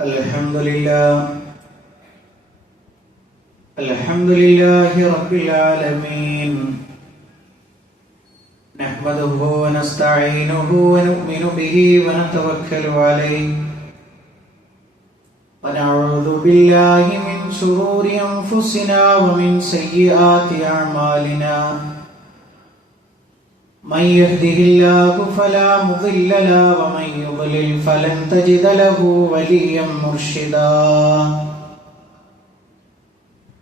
Alhamdulillahi Rabbil Alameen. Nahmaduhu wa nasta'inuhu wa nu'minu bihi wa natawakkalu alayhi. Wa na'udhu billahi min shururi anfusina wa min sayyiati a'malina. Man yahdihillahu fala mudilla lahu wa man yudlil falan tajida lahu waliyyan murshida.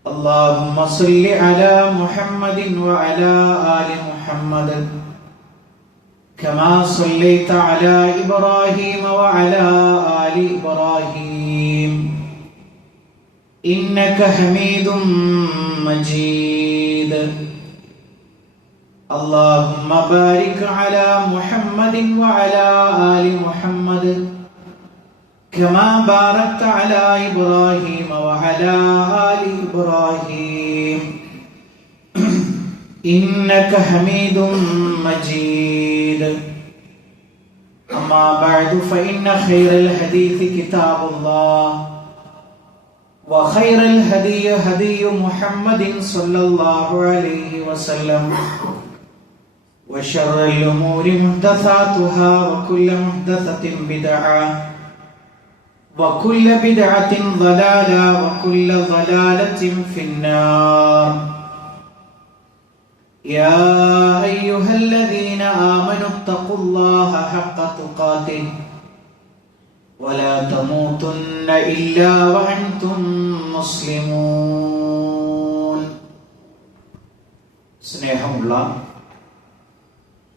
Allahumma salli ala Muhammadin wa ala ali Muhammad kama sallaita ala Ibrahim wa ala ali Ibrahim innaka Hamidum Majid. Allahumma barik ala Muhammadin wa ala ali Muhammad kama barakta ala Ibrahim wa ala ali Ibrahim innaka Hamidum Majid. Amma ba'du fa inna khayral hadithi kitabullah wa khayral hadiyi hadiyu Muhammadin sallallahu alayhi wa sallam wa sharral umuri muhdathatuha wa kullu muhdathatin bid'ah wa kullu bid'atin dhalalah wa kullu dhalalatin fin-nar. Ya ayyuhalladhina amanu taqullaha haqqa tuqatih wa la tamutunna illa wa antum muslimun. സ്നേഹമുള്ള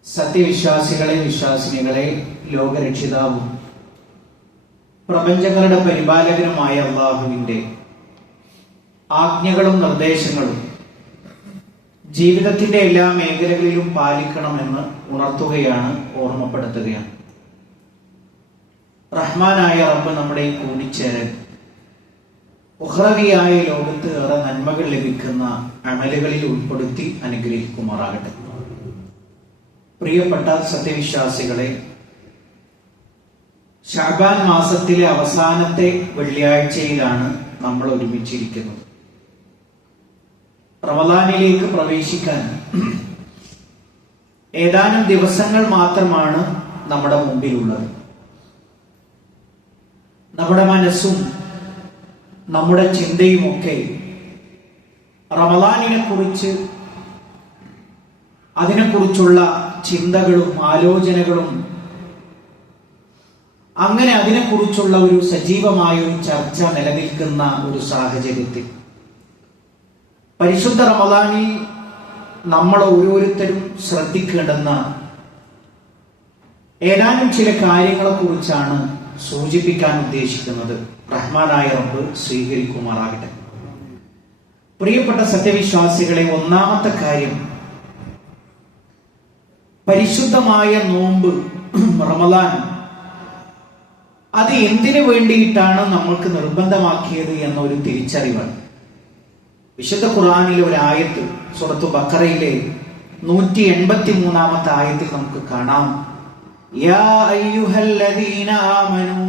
സത്യവിശ്വാസികളെ, വിശ്വാസിനികളെ, ലോകരക്ഷിതാവും പ്രപഞ്ചങ്ങളുടെ പരിപാലകനുമായ അല്ലാഹുവിന്റെ ആജ്ഞകളും നിർദ്ദേശങ്ങളും ജീവിതത്തിന്റെ എല്ലാ മേഖലകളിലും പാലിക്കണമെന്ന് ഉണർത്തുകയാണ്, ഓർമ്മപ്പെടുത്തുകയാണ്. റഹ്മാനായ റബ്ബ് നമ്മുടെ ഈ കൂടിച്ചേരൽ ഉഖ്റവിയായ ലോകത്ത് ഏറെ നന്മകൾ ലഭിക്കുന്ന അമലുകളിൽ ഉൾപ്പെടുത്തി അനുഗ്രഹിക്കുമാറാകട്ടെ. പ്രിയപ്പെട്ട സത്യവിശ്വാസികളെ, ശഅബാൻ മാസത്തിലെ അവസാനത്തെ വെള്ളിയാഴ്ചയിലാണ് നമ്മൾ ഒരുമിച്ചിരിക്കുന്നത്. റമദാനിലേക്ക് പ്രവേശിക്കാൻ ഏതാനും ദിവസങ്ങൾ മാത്രമാണ് നമ്മുടെ മുമ്പിലുള്ളത്. നമ്മുടെ മനസ്സും നമ്മുടെ ചിന്തയുമൊക്കെ റമദാനിനെ കുറിച്ച്, അതിനെക്കുറിച്ചുള്ള ചിന്തകളും ആലോചനകളും, അങ്ങനെ അതിനെക്കുറിച്ചുള്ള ഒരു സജീവമായ ഒരു ചർച്ച നിലനിൽക്കുന്ന ഒരു സാഹചര്യത്തിൽ പരിശുദ്ധ റമദാനിൽ നമ്മൾ ഓരോരുത്തരും ശ്രദ്ധിക്കേണ്ടുന്ന ഏതാനും ചില കാര്യങ്ങളെ കുറിച്ചാണ് സൂചിപ്പിക്കാൻ ഉദ്ദേശിക്കുന്നത്. റഹ്മാനായ റബ്ബ് സ്വീകരിക്കുമാറാകട്ടെ. പ്രിയപ്പെട്ട സത്യവിശ്വാസികളെ, ഒന്നാമത്തെ കാര്യം, പരിശുദ്ധമായ നോമ്പ് റമദാൻ അത് എന്തിനു വേണ്ടിയിട്ടാണ് നമ്മൾക്ക് നിർബന്ധമാക്കിയത് എന്നൊരു തിരിച്ചറിവാണ്. വിശുദ്ധ ഖുർആനിലെ ഒരു ആയത്ത്, സൂറത്തു ബഖറയിലെ 183-ാമത്തെ ആയത്തിൽ നമുക്ക് കാണാം, യാ അയ്യുഹല്ലദീന ആമനൂ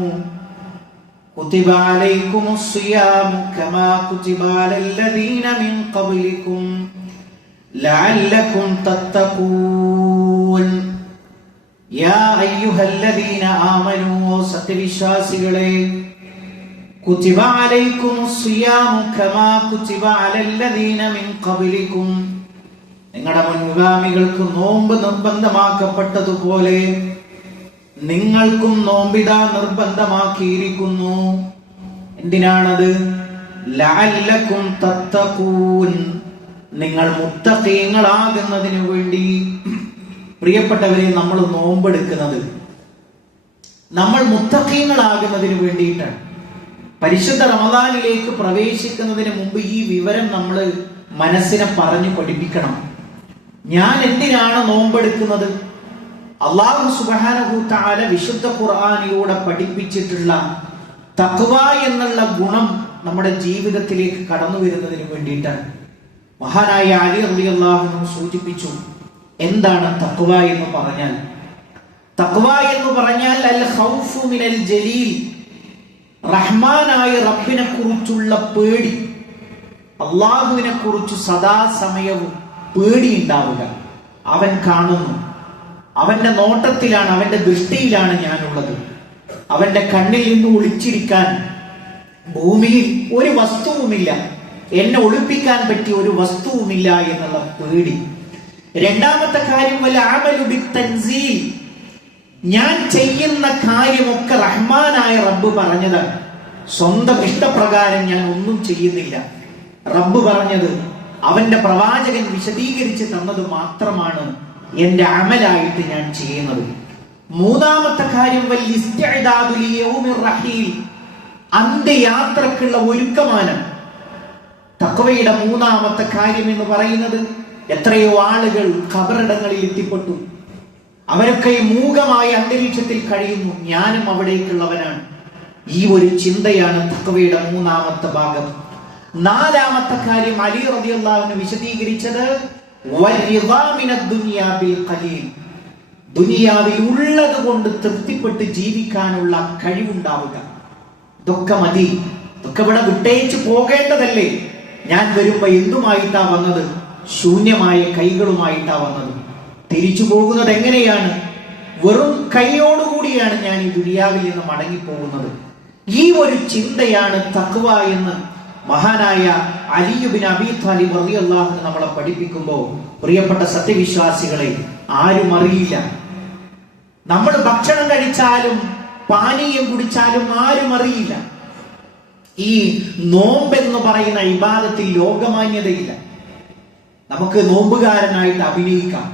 കുതിബ അലൈക്കുമുസ് സിയാമു കമാ കുതിബ അലല്ലദീന മിൻ ഖബ്ലികും ലഅല്ലകും തത്തഖൂൻ. യാ അയ്യുഹല്ലദീന ആമനൂ, സത്യവിശ്വാസികളെ, കുതിബ അലൈക്കുമുസ് സിയാമു കമാ കുതിബ അലല്ലദീന മിൻ ഖബ്ലികും, നിങ്ങളുടെ മുൻഗാമികൾക്ക് നോമ്പ് നിർബന്ധമാക്കപ്പെട്ടതുപോലെ നിങ്ങൾക്കും നോമ്പിതാ നിർബന്ധമാക്കിയിരിക്കുന്നു. എന്തിനാണത്? ലഅല്ലകും തത്തഖൂൻ, നിങ്ങൾ മുത്തഖീങ്ങളാകുന്നതിനു വേണ്ടി. പ്രിയപ്പെട്ടവരെ, നമ്മൾ നോമ്പെടുക്കുന്നത് നമ്മൾ മുത്തഖീങ്ങളാകുന്നതിന് വേണ്ടിയിട്ടാണ്. പരിശുദ്ധ റമദാനിലേക്ക് പ്രവേശിക്കുന്നതിന് മുമ്പ് ഈ വിവരം നമ്മൾ മനസ്സിനെ പറഞ്ഞു പഠിപ്പിക്കണം. ഞാൻ എന്തിനാണ് നോമ്പെടുക്കുന്നത്? അല്ലാഹു സുബ്ഹാനഹു തആല വിശുദ്ധ ഖുർആനിലൂടെ പഠിപ്പിച്ചിട്ടുള്ള തഖ്വ എന്നുള്ള ഗുണം നമ്മുടെ ജീവിതത്തിലേക്ക് കടന്നു വരുന്നതിന് വേണ്ടിയിട്ടാണ്. മഹാനായ അലി റളിയല്ലാഹു അൻഹു സൂചിപ്പിച്ചു, എന്താണ് തഖ്വ എന്ന് പറഞ്ഞാൽ? തഖ്വ എന്ന് പറഞ്ഞാൽ അൽ ഖൗഫു മിനൽ ജലീൽ, റഹ്മാനായ റബ്ബിനെ കുറിച്ചുള്ള പേടി, അള്ളാഹുവിനെ കുറിച്ച് സദാസമയവും പേടി ഉണ്ടാവുക. അവൻ കാണുന്നു, അവന്റെ നോട്ടത്തിലാണ്, അവന്റെ ദൃഷ്ടിയിലാണ് ഞാനുള്ളത്. അവന്റെ കണ്ണിൽ നിന്ന് ഒളിച്ചിരിക്കാൻ ഭൂമിയിൽ ഒരു വസ്തുവുമില്ല, എന്നെ ഒളിപ്പിക്കാൻ പറ്റിയ ഒരു വസ്തുവുമില്ല എന്നുള്ള പേടി. രണ്ടാമത്തെ കാര്യം വൽ അമലു ബിത്തൻസീൽ, ഞാൻ ചെയ്യുന്ന കാര്യമൊക്കെ റഹ്മാനായ റബ്ബ് പറഞ്ഞതാണ്. സ്വന്തം ഇഷ്ടപ്രകാരം ഞാൻ ഒന്നും ചെയ്യുന്നില്ല. റബ്ബ് പറഞ്ഞത്, അവന്റെ പ്രവാചകൻ വിശദീകരിച്ച് തന്നത് മാത്രമാണ് എന്റെ അമലായിട്ട് ഞാൻ ചെയ്യുന്നത്. മൂന്നാമത്തെ കാര്യം വൽ ഇസ്തിഅദാദു ലിയൗമിർ റഹീൽ, അന്ത്യയാത്രക്കുള്ള ഒരുക്കമാണ്. തഖ്വയുടെ മൂന്നാമത്തെ കാര്യം എന്ന് പറയുന്നത്, എത്രയോ ആളുകൾ ഖബറിടങ്ങളിൽ എത്തിപ്പെട്ടു, അവരൊക്കെ മൂകമായ അന്തരീക്ഷത്തിൽ കഴിയുന്നു, ഞാനും അവിടേക്കുള്ളവനാണ്. ഈ ഒരു ചിന്തയാണ് തഖ്വയുടെ മൂന്നാമത്തെ ഭാഗം. നാലാമത്തെ കാര്യം അലി റളിയല്ലാഹു അൻഹു വിശദീകരിച്ചത്, ദുനിയാവിൽ ഉള്ളത് കൊണ്ട് തൃപ്തിപ്പെട്ട് ജീവിക്കാനുള്ള കഴിവുണ്ടാവുക. ഇതൊക്കെ മതി, ഇതൊക്കെ ഇവിടെ വിട്ടേച്ച് പോകേണ്ടതല്ലേ. ഞാൻ വരുമ്പോ എന്തുമായിട്ടാ വന്നത്? ശൂന്യമായ കൈകളുമായിട്ടാ വന്നത്. തിരിച്ചു പോകുന്നത് എങ്ങനെയാണ്? വെറും കൈയോടുകൂടിയാണ് ഞാൻ ഈ ദുനിയാവിൽ നിന്ന് മടങ്ങിപ്പോകുന്നത്. ഈ ഒരു ചിന്തയാണ് തഖ്വ എന്ന് മഹാനായ അലി ഇബ്നു അബീ ത്വാലിബ് റളിയല്ലാഹു അൻഹു നമ്മളെ പഠിപ്പിക്കുമ്പോൾ, പ്രിയപ്പെട്ട സത്യവിശ്വാസികളെ, ആരും അറിയില്ല. നമ്മൾ ഭക്ഷണം കഴിച്ചാലും പാനീയം കുടിച്ചാലും ആരും അറിയില്ല. ഈ നോമ്പെന്ന് പറയുന്ന ഇബാദത്തിൽ ലോകമാന്യതയില്ല. നമുക്ക് നോമ്പുകാരനായിട്ട് അഭിനയിക്കാം.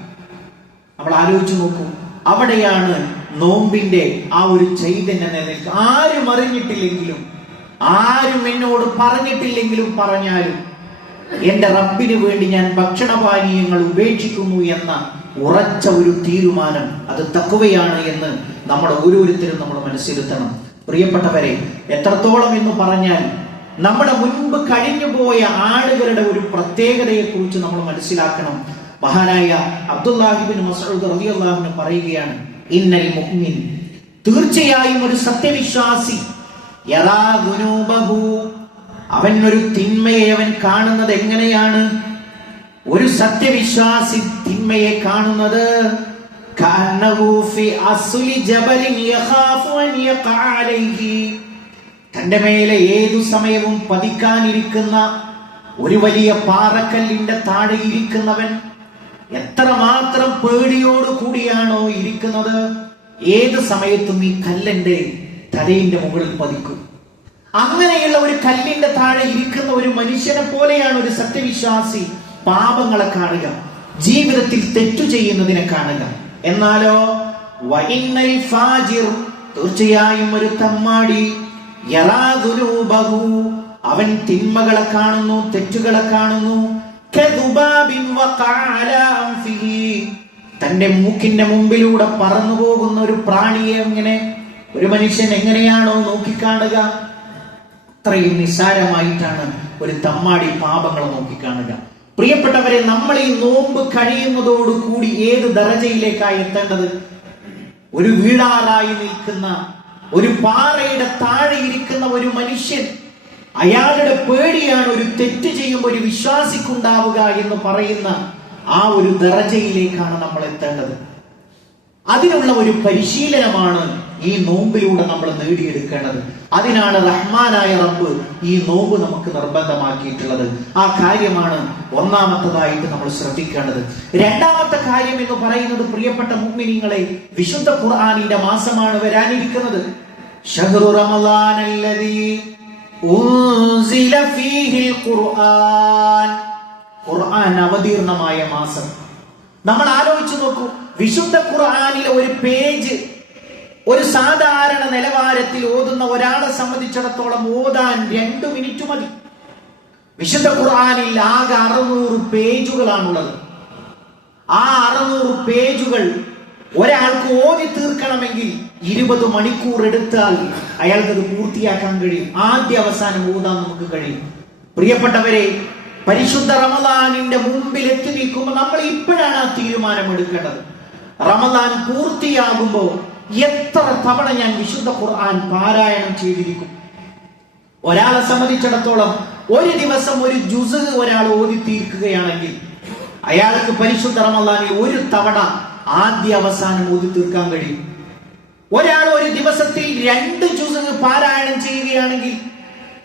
നമ്മൾ ആലോചിച്ച് നോക്കൂ, അവിടെയാണ് നോമ്പിന്റെ ആ ഒരു ചൈതന്യം നിലനിൽക്കുക. ആരും അറിഞ്ഞിട്ടില്ലെങ്കിലും, ആരും എന്നോട് പറഞ്ഞിട്ടില്ലെങ്കിലും പറഞ്ഞാലും എന്റെ റബ്ബിന് വേണ്ടി ഞാൻ ഭക്ഷണപാനീയങ്ങൾ ഉപേക്ഷിക്കുന്നു എന്ന ഉറച്ച ഒരു തീരുമാനം, അത് തഖ്വയാണ് എന്ന് നമ്മൾ ഓരോരുത്തരും നമ്മൾ മനസ്സിരുത്തണം. പ്രിയപ്പെട്ടവരെ, എത്രത്തോളം എന്ന് പറഞ്ഞാൽ നമ്മുടെ മുൻപ് കഴിഞ്ഞുപോയ ആളുകളുടെ ഒരു പ്രത്യേകതയെ കുറിച്ച് നമ്മൾ മനസ്സിലാക്കണം. മഹാനായ അബ്ദുല്ലാഹി ഇബ്നു മസ്ഊദ് റളിയല്ലാഹു അൻഹു പറയുകയാണ്, ഇന്നൽ മുഅ്മിൻ, തീർച്ചയായും ഒരു സത്യവിശ്വാസി, യറാ ദുനൂബഹു, അവൻ ഒരു തിന്മയെ അവൻ കാണുന്നത് എങ്ങനെയാണ്? ഒരു സത്യവിശ്വാസി തിന്മയെ കാണുന്നത് കഅന്നഹു ഫി അസ്ലി ജബലിൻ യഖാഫു അൻ യഖഅ അലൈഹി, തന്റെ മേലെ ഏതു സമയവും പതിക്കാനിരിക്കുന്ന ഒരു വലിയ പാറക്കല്ലിന്റെ താഴെ ഇരിക്കുന്നവൻ എത്രമാത്രം പേടിയോട് കൂടിയാണോ ഇരിക്കുന്നത്, ഏത് സമയത്തും ഈ കല്ലിന്റെ തലയിന്റെ മുകളിൽ പതിക്കും. അങ്ങനെയുള്ള ഒരു കല്ലിന്റെ താഴെ ഇരിക്കുന്ന ഒരു മനുഷ്യനെ പോലെയാണ് ഒരു സത്യവിശ്വാസി പാപങ്ങളെ കാണുക, ജീവിതത്തിൽ തെറ്റു ചെയ്യുന്നതിനെ കാണുക. എന്നാലോ വഇന്നൽ ഫാജിർ, തീർച്ചയായും ഒരു തമ്മാടി, യറാ ദുനൂബഹു, അവൻ തിന്മകളെ കാണുന്നു, തെറ്റുകളെ കാണുന്നു, കദുബാബിൻ വഖഅ അലാ അൻഫിഹി, തന്റെ മൂക്കിന്റെ മുമ്പിലൂടെ പറന്നു പോകുന്ന ഒരു പ്രാണിയെ എങ്ങനെ ഒരു മനുഷ്യൻ എങ്ങനെയാണോ നോക്കിക്കാണുക, അത്രയും നിസ്സാരമായിട്ടാണ് ഒരു തമ്മാടി പാപങ്ങളെ നോക്കിക്കാണുക. പ്രിയപ്പെട്ടവരെ, നമ്മൾ ഈ നോമ്പ് കഴിയുന്നതോടുകൂടി ഏത് ദറജയിലേക്കായി എത്തേണ്ടത്? ഒരു വീടാറായി നിൽക്കുന്ന, ഒരു പാറയുടെ താഴെ ഇരിക്കുന്ന ഒരു മനുഷ്യൻ, അയാളുടെ പേടിയാണ് ഒരു തെറ്റ് ചെയ്യുമ്പോൾ ഒരു വിശ്വാസിക്കുണ്ടാവുക എന്ന് പറയുന്ന ആ ഒരു ദറജയിലേക്കാണ് നമ്മൾ എത്തേണ്ടത്. അതിനുള്ള ഒരു പരിശീലനമാണ് ഈ നോമ്പിലൂടെ നമ്മൾ നേടിയെടുക്കേണ്ടത്. അതിനാണ് റഹ്മാനായ റബ്ബ് ഈ നോമ്പ് നമുക്ക് നിർബന്ധമാക്കിയിട്ടുള്ളത്. ആ കാര്യമാണ് ഒന്നാമത്തതായിട്ട് നമ്മൾ ശ്രദ്ധിക്കേണ്ടത്. രണ്ടാമത്തെ കാര്യം എന്ന് പറയുന്നത്, പ്രിയപ്പെട്ട മുഅ്മിനീങ്ങളെ, വിശുദ്ധ ഖുർആനിന്റെ മാസമാണ് വരാനിരിക്കുന്നത്. ശഹ്റു റമളാനല്ലദീ ഉൻസില ഫീഹിൽ ഖുർആൻ, ഖുർആൻ അവതീർണമായ മാസം. നമ്മൾ ആലോചിച്ചു നോക്കൂ, വിശുദ്ധ ഖുർആനിലെ ഒരു പേജ് ഒരു സാധാരണ നിലവാരത്തിൽ ഓതുന്ന ഒരാളെ സംബന്ധിച്ചിടത്തോളം ഓതാൻ 2 മിനിറ്റ് മതി. വിശുദ്ധ ഖുർആനിൽ ആകെ 600 പേജുകളാണുള്ളത്. ആ 600 പേജുകൾ ഒരാൾക്ക് ഓതി തീർക്കണമെങ്കിൽ 20 മണിക്കൂർ എടുത്താൽ അയാൾക്കത് പൂർത്തിയാക്കാൻ കഴിയും. ആദ്യ അവസാനം ഓതാൻ നമുക്ക് കഴിയും. പ്രിയപ്പെട്ടവരെ, പരിശുദ്ധ റമളാനിന്റെ മുമ്പിൽ എത്തി നിൽക്കുമ്പോൾ നമ്മൾ ഇപ്പോഴാണ് ആ തീരുമാനം എടുക്കേണ്ടത്. റമളാൻ പൂർത്തിയാകുമ്പോൾ എത്ര തവണ ഞാൻ വിശുദ്ധ ഖുർആൻ പാരായണം ചെയ്തിരിക്കും, ഒരാളെ സംബന്ധിച്ചിടത്തോളം ഒരു ദിവസം ഒരു ജുസ് ഒരാൾ ഓതി തീർക്കുകയാണെങ്കിൽ അയാൾക്ക് പരിശുദ്ധ റമളാനിൽ ഒരു തവണ ആദ്യ അവസാനം ഓതി തീർക്കാൻ കഴിയും. ഒരാൾ ഒരു ദിവസത്തിൽ 2 ജുസ് പാരായണം ചെയ്യുകയാണെങ്കിൽ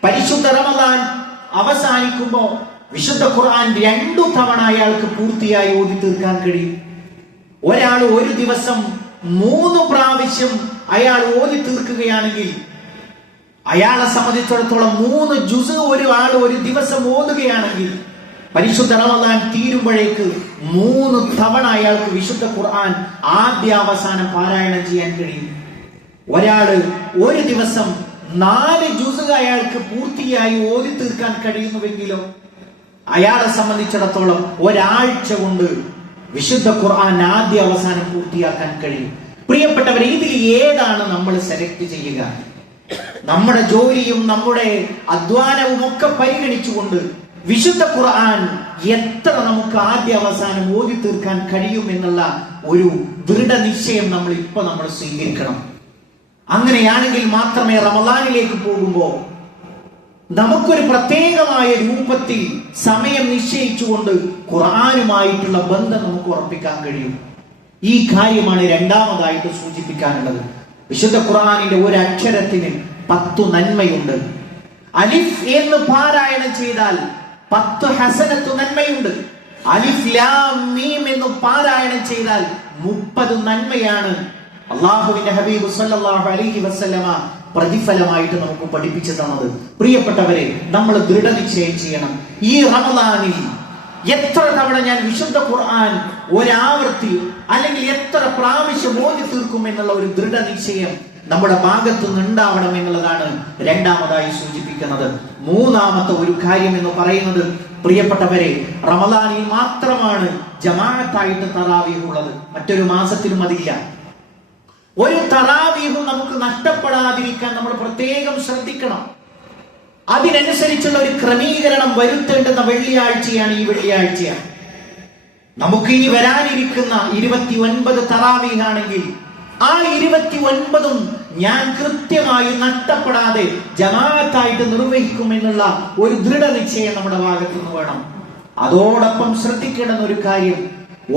പരിശുദ്ധ റമളാൻ അവസാനിക്കുമ്പോൾ വിശുദ്ധ ഖുർആൻ 2 തവണ അയാൾക്ക് പൂർത്തിയായി ഓതി തീർക്കാൻ കഴിയും. ഒരാൾ ഒരു ദിവസം 3 പ്രാവശ്യം അയാൾ ഓതി തീർക്കുകയാണെങ്കിൽ അയാളെ സംബന്ധിച്ചിടത്തോളം 3 ജുസ് ഒരാൾ ഒരു ദിവസം ഓതുകയാണെങ്കിൽ പരിശുദ്ധ റമളാൻ തീരുമ്പോഴേക്ക് 3 തവണ അയാൾക്ക് വിശുദ്ധ ഖുർആൻ ആദ്യ അവസാനം പാരായണം ചെയ്യാൻ കഴിയും. ഒരാള് ഒരു ദിവസം 4 ജുസ് അയാൾക്ക് പൂർത്തിയായി ഓതി തീർക്കാൻ കഴിയുന്നുവെങ്കിലോ അയാളെ സംബന്ധിച്ചിടത്തോളം ഒരാഴ്ച കൊണ്ട് വിശുദ്ധ ഖുർആൻ ആദ്യ അവസാനം പൂർത്തിയാക്കാൻ കഴിയും. പ്രിയപ്പെട്ടവരെ, ഇതിൽ ഏതാണ് നമ്മൾ സെലക്ട് ചെയ്യുക? നമ്മുടെ ജോലിയും നമ്മുടെ അധ്വാനവും ഒക്കെ പരിഗണിച്ചുകൊണ്ട് വിശുദ്ധ ഖുർആൻ എത്ര നമുക്ക് ആദ്യ അവസാനം ഓതി തീർക്കാൻ കഴിയും എന്നുള്ള ഒരു ദൃഢനിശ്ചയം നമ്മൾ സ്വീകരിക്കണം. അങ്ങനെയാണെങ്കിൽ മാത്രമേ റമളാനിലേക്ക് പോകുമ്പോൾ നമുക്കൊരു പ്രത്യേകമായ രൂപത്തിൽ സമയം നിശ്ചയിച്ചുകൊണ്ട് ഖുർആനുമായിട്ടുള്ള ബന്ധം നമുക്ക് ഉറപ്പിക്കാൻ കഴിയും. ഈ കാര്യമാണ് രണ്ടാമതായിട്ട് സൂചിപ്പിക്കാനുള്ളത്. വിശുദ്ധ ഖുർആനിന്റെ ഒരു അക്ഷരത്തിന് 10 നന്മയുണ്ട്. അലിഫ് എന്ന് പാരായണം ചെയ്താൽ 10 ഹസനത്ത് നന്മയുണ്ട്. അലിഫ് ലാം മീം എന്ന് പാരായണം ചെയ്താൽ 30 നന്മയാണ് അല്ലാഹുവിന്റെ ഹബീബ് സല്ലല്ലാഹു അലൈഹി വസല്ലമ പ്രതിഫലമായിട്ട് നമുക്ക് പഠിപ്പിച്ചു തന്നത്. പ്രിയപ്പെട്ടവരെ, നമ്മൾ ദൃഢനിശ്ചയം ചെയ്യണം. ഈ റമളാനിൽ എത്ര തവണ ഞാൻ വിശുദ്ധ ഖുർആൻ ഒരാവർത്തി അല്ലെങ്കിൽ എത്ര പ്രാവശ്യം ഓതി തീർക്കും എന്നുള്ള ഒരു ദൃഢനിശ്ചയം നമ്മുടെ ഭാഗത്തു നിന്ന് ഉണ്ടാവണം എന്നുള്ളതാണ് രണ്ടാമതായി സൂചിപ്പിക്കുന്നത്. മൂന്നാമത്തെ ഒരു കാര്യം എന്ന് പറയുന്നത്, പ്രിയപ്പെട്ടവരെ, റമളാനിൽ മാത്രമാണ് ജമാഅത്തായിട്ട് തറാവീഹ് ഉള്ളത്. മറ്റൊരു മാസത്തിലും അതില്ല. ഒരു തറാവീഹും നമുക്ക് നഷ്ടപ്പെടാതിരിക്കാൻ നമ്മൾ പ്രത്യേകം ശ്രദ്ധിക്കണം. അതിനനുസരിച്ചുള്ള ഒരു ക്രമീകരണം വരുത്തേണ്ടുന്ന വെള്ളിയാഴ്ചയാണ് ഈ വെള്ളിയാഴ്ച. നമുക്ക് ഇനി വരാനിരിക്കുന്ന 29 തറാവീഹാണെങ്കിൽ ആ 29ഉം ഞാൻ കൃത്യമായി നഷ്ടപ്പെടാതെ ജമാഅത്തായിട്ട് നിർവഹിക്കുമെന്നുള്ള ഒരു ദൃഢനിശ്ചയം നമ്മുടെ ഭാഗത്തു നിന്ന് വേണം. അതോടൊപ്പം ശ്രദ്ധിക്കേണ്ടുന്ന ഒരു കാര്യം,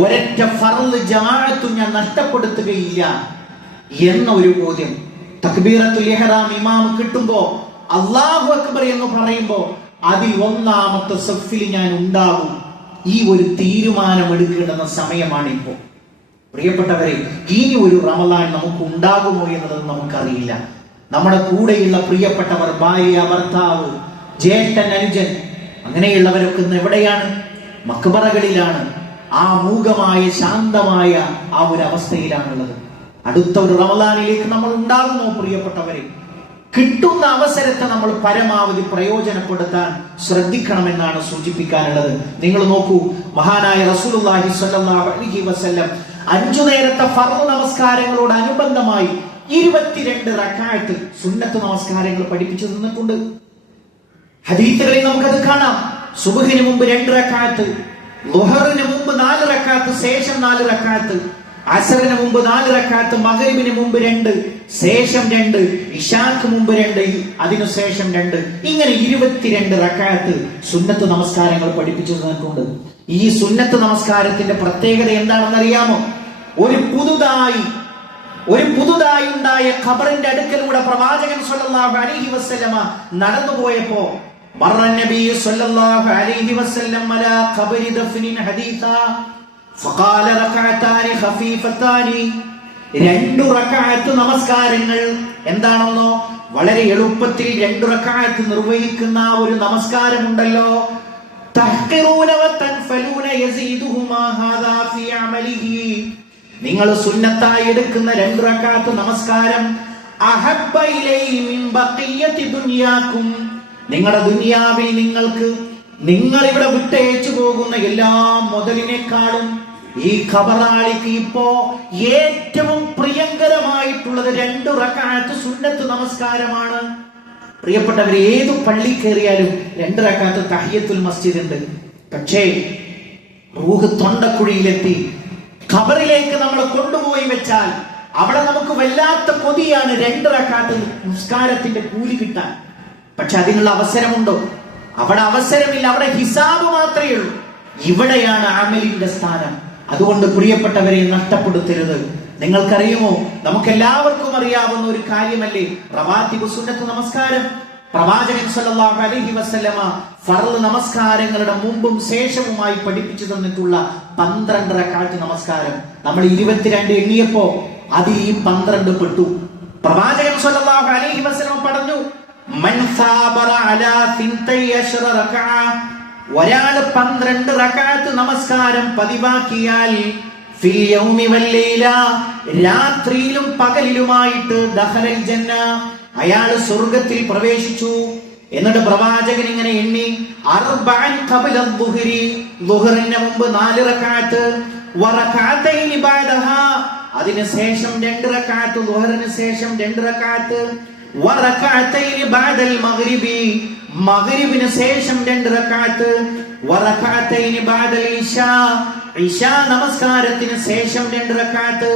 ഒരൊറ്റ ഫർള് ജമാഅത്തും ഞാൻ നഷ്ടപ്പെടുത്തുകയില്ല എന്ന ഒരു ബോധ്യം. തക്ബീറത്തുൽ ഇഹ്റാം ഇമാം കിട്ടുമ്പോ അല്ലാഹു അക്ബർ എന്ന് പറയുമ്പോ അതിൽ ഒന്നാമത്തെ സഫിൽ ഞാൻ ഉണ്ടാകും. ഈ ഒരു തീരുമാനം എടുക്കേണ്ടുന്ന സമയമാണ് ഇപ്പോ. പ്രിയപ്പെട്ടവരെ, ഈ ഒരു റമളാൻ നമുക്ക് ഉണ്ടാകുമോ എന്നത് നമുക്കറിയില്ല. നമ്മുടെ കൂടെയുള്ള പ്രിയപ്പെട്ടവർ, ഭാര്യ, ഭർത്താവ്, ജ്യേഷ്ഠൻ, അനുജൻ, അങ്ങനെയുള്ളവരൊക്കെ ഇന്ന് എവിടെയാണ്? മക്ബറകളിലാണ്. ആ മൂകമായ ശാന്തമായ ആ ഒരു അവസ്ഥയിലാണുള്ളത്. അടുത്ത ഒരു റമളാനിലേക്ക് നമ്മൾ ഉണ്ടാകുമോ? പ്രിയപ്പെട്ടവരെ, കിട്ടുന്ന അവസരത്തെ നമ്മൾ പരമാവധി പ്രയോജനപ്പെടുത്താൻ ശ്രദ്ധിക്കണമെന്നാണ് സൂചിപ്പിക്കാനുള്ളത്. നിങ്ങൾ നോക്കൂ, മഹാനായ റസൂലുള്ളാഹി സ്വല്ലല്ലാഹു അലൈഹി വസല്ലം 5 നേരത്തെ ഫർദ് നമസ്കാരങ്ങളോട് അനുബന്ധമായി 22 റക്അത്ത് സുന്നത്ത് നമസ്കാരങ്ങൾ പഠിപ്പിച്ചു തന്നിട്ടുണ്ട്. ഹദീസുകളിൽ നമുക്കത് കാണാം. സുബ്ഹിന് മുമ്പ് 2 റക്അത്ത്, ളുഹറിന് മുമ്പ് 4 റക്അത്ത്, ശേഷം 4 റക്അത്ത്, അസറിന് മുമ്പ് 4 റക്അത്ത്, മഗ്രിബിന് മുമ്പ് 2, ശേഷം 2, ഇശാക്ക് മുമ്പ് 2, അതിനുശേഷം 2, ഇങ്ങനെ 22 റക്അത്ത് സുന്നത്ത് നമസ്കാരങ്ങൾ പഠിപ്പിച്ചു തന്നിട്ടുണ്ട്. ഈ സുന്നത്ത് നമസ്കാരത്തിന്റെ പ്രത്യേകത എന്താണെന്ന് അറിയാമോ? ഒരു പുതുതായി ഉണ്ടായ ഖബറിന്റെ അടുക്കലൂടെ പ്രവാചകൻ സ്വല്ലല്ലാഹു അലൈഹി വസല്ലമ നടന്നുപോയപ്പോ മറ നബി സ്വല്ലല്ലാഹു അലൈഹി വസല്ലം അലാ ഖബരി ദഫ്നിൻ ഹദീഥാ ഫഖാല റകഅതാനി ഖഫീഫതാനി. 2 റക്അത്ത് നമസ്കാരങ്ങൾ എന്താണെന്നോ, വളരെ എളുപ്പത്തിൽ 2 റക്അത്ത് നിർവഹിക്കുന്ന ഒരു നമസ്കാരമുണ്ടല്ലോ. തഹ്ഖിറൂന വതൻഫലൂന യസീദുഹുമാ ഹാദാ ഫീ അമലിഹി. നിങ്ങൾ സുന്നത്തായി എടുക്കുന്ന 2 റക്അത്ത് നമസ്കാരം അഹബ്ബ ഇലൈഹി മിൻ ബഖിയതി ദുനിയാകും. നിങ്ങളുടെ ദുനിയാവിൽ നിങ്ങൾ ഇവിടെ വിട്ടേച്ചു പോകുന്ന എല്ലാ മുതലിനേക്കാളും ഈ ഖബറാളിക്ക് ഇപ്പോ ഏറ്റവും പ്രിയങ്കരമായിട്ടുള്ളത് 2 റക്അത്ത് സുന്നത്ത് നമസ്കാരമാണ്. പ്രിയപ്പെട്ടവരെ, ഏതു പള്ളി കയറിയാലും 2 റക്അത്ത് തഹിയ്യത്തുൽ മസ്ജിദ് ഉണ്ട്. പക്ഷേ റൂഹ് തൊണ്ടക്കുഴിയിലെത്തി ഖബറിലേക്ക് നമ്മൾ കൊണ്ടുപോയി വെച്ചാൽ അവിടെ നമുക്ക് വല്ലാത്ത കൊതിയാണ് 2 റക്അത്ത് നിസ്കാരത്തിന്റെ കൂലി കിട്ടാൻ. പക്ഷെ അതിനുള്ള അവസരമുണ്ടോ? അവിടെ അവസരമില്ല, അവിടെ ഹിസാബ് മാത്രമേ ഉള്ളൂ. ഇവിടെയാണ് അമലിന്റെ സ്ഥാനം. അതുകൊണ്ട് പ്രിയപ്പെട്ടവരെ, നഷ്ടപ്പെടുത്തരുത്. നിങ്ങൾക്കറിയുമോ, നമുക്കെല്ലാവർക്കും അറിയാവുന്ന ഒരു കാര്യമല്ലേ റവാത്തിബ് സുന്നത്ത് നമസ്കാരം? പ്രവാചകൻ സല്ലല്ലാഹു അലൈഹി വസല്ലമ ഫർള് നമസ്കാരങ്ങളുടെ മുമ്പും ശേഷവുമായി പഠിപ്പിച്ചു തന്നിട്ടുള്ള 12 റക്അത്ത് നമസ്കാരം. നമ്മൾ 22 എണ്ണിയപ്പോ അത് ഈ 12 പെട്ടു. പ്രവാചകൻ സല്ലല്ലാഹു അലൈഹി വസല്ലമ പറഞ്ഞു, മൻ സാബറ അലാ 12 റക്അ, ഒരാൾ 12 റക്അത്ത് നമസ്കാരം പതിവാക്കിയാൽ ഫിൽ യൗമി വൽ ലൈല, രാത്രിയിലും പകലിലുമായിട്ട് ദഖലൽ ജന്ന, അയാൾ സ്വർഗ്ഗത്തിൽ പ്രവേശിച്ചു. എന്നിട്ട് പ്രവാചകൻ ഇങ്ങനെ എണ്ണി, അർബഅൻ ഖബ്ല അദ്ദുഹരി, ദുഹറിന് മുമ്പ് 4 റക്അത്ത്, വറകഅതൈനി ബഅദഹാ, അതിന് ശേഷം 2 റക്അത്ത്, ദുഹറിന് ശേഷം 2 റക്അത്ത്, വറകഅതൈനി ബഅദൽ മഗ്രിബി, മഗ്രിബിന് ശേഷം 2 റക്അത്ത്, വറകഅതൈനി ബഅദൽ ഇശാ, ഇശാ നമസ്കാരത്തിന് ശേഷം 2 റക്അത്ത്,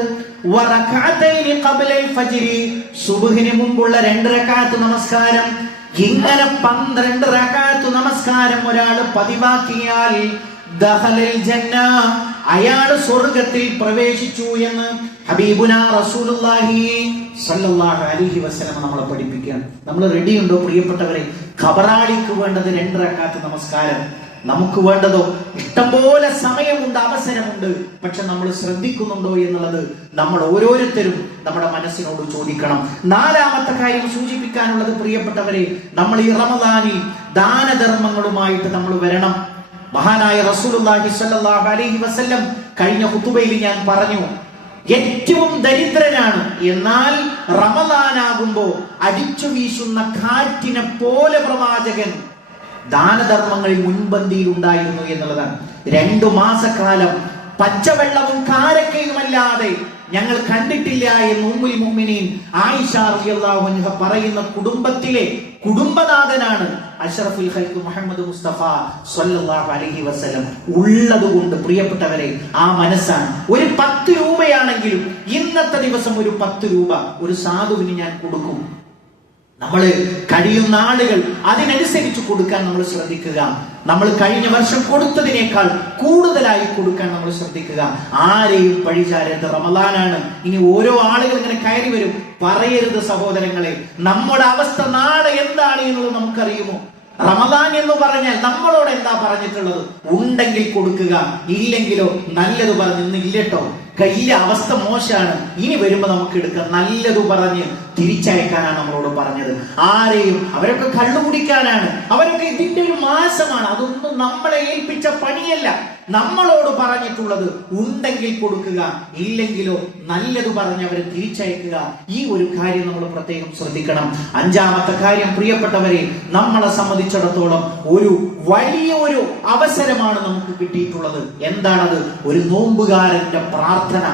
വറകഅതൈനി ഖബ്ലൽ ഫജ്രി, സുബ്ഹിന് മുമ്പുള്ള 2 റക്അത്ത് നമസ്കാരം. ഇങ്ങനെ 12 റക്അത്ത് നമസ്കാരം ഒരാൾ പതിവാക്കിയാൽ ദഖലൽ ജന്ന, അയാൾ സ്വർഗ്ഗത്തിൽ പ്രവേശിച്ചു എന്ന് ഹബീബുനാ റസൂലുള്ളാഹി സ്വല്ലല്ലാഹു അലൈഹി വസല്ലം നമ്മളെ പഠിപ്പിക്കുകയാണ്. നമ്മൾ റെഡി ഉണ്ടോ പ്രിയപ്പെട്ടവരെ? ഖബറാളിക്ക് വേണ്ടത് 2 റക്അത്ത് നമസ്കാരം. നമുക്ക് വേണ്ടതോ ഇഷ്ടംപോലെ സമയമുണ്ട്, അവസരമുണ്ട്. പക്ഷെ നമ്മൾ ശ്രദ്ധിക്കുന്നുണ്ടോ എന്നുള്ളത് നമ്മൾ ഓരോരുത്തരും നമ്മുടെ മനസ്സിനോട് ചോദിക്കണം. 4ാമത്തെ കാര്യം സൂചിപ്പിക്കാനുള്ളത്, പ്രിയപ്പെട്ടവരെ, നമ്മൾ ഈ റമദാനിൽ ദാനധർമ്മങ്ങളുമായിട്ട് നമ്മൾ വരണം. മഹാനായ റസൂലുള്ളാഹി സ്വല്ലല്ലാഹു അലൈഹി വസല്ലം കഴിഞ്ഞ ഖുതുബയിൽ ഞാൻ പറഞ്ഞു, ഏറ്റവും ദരിദ്രനാണ്, എന്നാൽ റമദാനാകുമ്പോ അടിച്ചു വീശുന്ന കാറ്റിനെ പോലെ പ്രവാചകൻ ദാനധർമ്മങ്ങളിൽ മുൻപന്തിയിൽ ഉണ്ടായിരുന്നു എന്നുള്ളതാണ്. 2 മാസക്കാലം പച്ചവെള്ളവും കാരക്കയുമല്ലാതെ ഞങ്ങൾ കണ്ടിട്ടില്ല എന്ന് ഉമ്മുൽ മുഅ്മിനീൻ ആയിഷ റളിയല്ലാഹു അൻഹ പറയുന്ന കുടുംബത്തിലെ കുടുംബനാഥനാണ് അഷ്റഫുൽ ഖൽഖ് മുഹമ്മദ് മുസ്തഫ സ്വല്ലല്ലാഹു അലൈഹി വസല്ലം. ഉള്ളതുകൊണ്ട് പ്രിയപ്പെട്ടവരെ, ആ മനസ്സാണ്. ഒരു 10 രൂപയാണെങ്കിലും ഇന്നത്തെ ദിവസം ഒരു 10 രൂപ ഒരു സാധുവിന് ഞാൻ കൊടുക്കും. നമ്മൾ കഴിയുന്ന ആളുകൾ അതിനനുസരിച്ച് കൊടുക്കാൻ നമ്മൾ ശ്രദ്ധിക്കുക. നമ്മൾ കഴിഞ്ഞ വർഷം കൊടുത്തതിനേക്കാൾ കൂടുതലായി കൊടുക്കാൻ നമ്മൾ ശ്രദ്ധിക്കുക. ആരെയും പഴിചാരരുത്. റമദാനാണ്. ഇനി ഓരോ ആളുകൾ ഇങ്ങനെ കയറി വരും. പറയരുത് സഹോദരങ്ങളെ, നമ്മുടെ അവസ്ഥ നാളെ എന്താണ് എന്നുള്ളത് നമുക്കറിയുമോ? റമദാൻ എന്ന് പറഞ്ഞാൽ നമ്മളോട് എന്താ പറഞ്ഞിട്ടുള്ളത്? ഉണ്ടെങ്കിൽ കൊടുക്കുക, ഇല്ലെങ്കിലോ നല്ലത് പറഞ്ഞ് ഇന്നില്ലട്ടോ, കയ്യിലെ അവസ്ഥ മോശമാണ്, ഇനി വരുമ്പോ നമുക്ക് എടുക്കാം, നല്ലത് പറഞ്ഞ് തിരിച്ചയക്കാനാണ് നമ്മളോട് പറഞ്ഞത്. ആരെയും, അവരൊക്കെ കള്ളു കുടിക്കാനാണ്, അവരൊക്കെ ഇതിന്റെ ഒരു മാസമാണ്. അതൊന്നും നമ്മളെ ഏൽപ്പിച്ച പണിയല്ല. നമ്മളോട് പറഞ്ഞിട്ടുള്ളത് ഉണ്ടെങ്കിൽ കൊടുക്കുക, ഇല്ലെങ്കിലോ നല്ലത് പറഞ്ഞ് അവരെ തിരിച്ചയക്കുക. ഈ ഒരു കാര്യം നമ്മൾ പ്രത്യേകം ശ്രദ്ധിക്കണം. 5ാമത്തെ കാര്യം, പ്രിയപ്പെട്ടവരെ, നമ്മളെ സംബന്ധിച്ചിടത്തോളം ഒരു വലിയൊരു അവസരമാണ് നമുക്ക് കിട്ടിയിട്ടുള്ളത്. എന്താണത്? ഒരു നോമ്പുകാരന്റെ പ്രാർത്ഥന.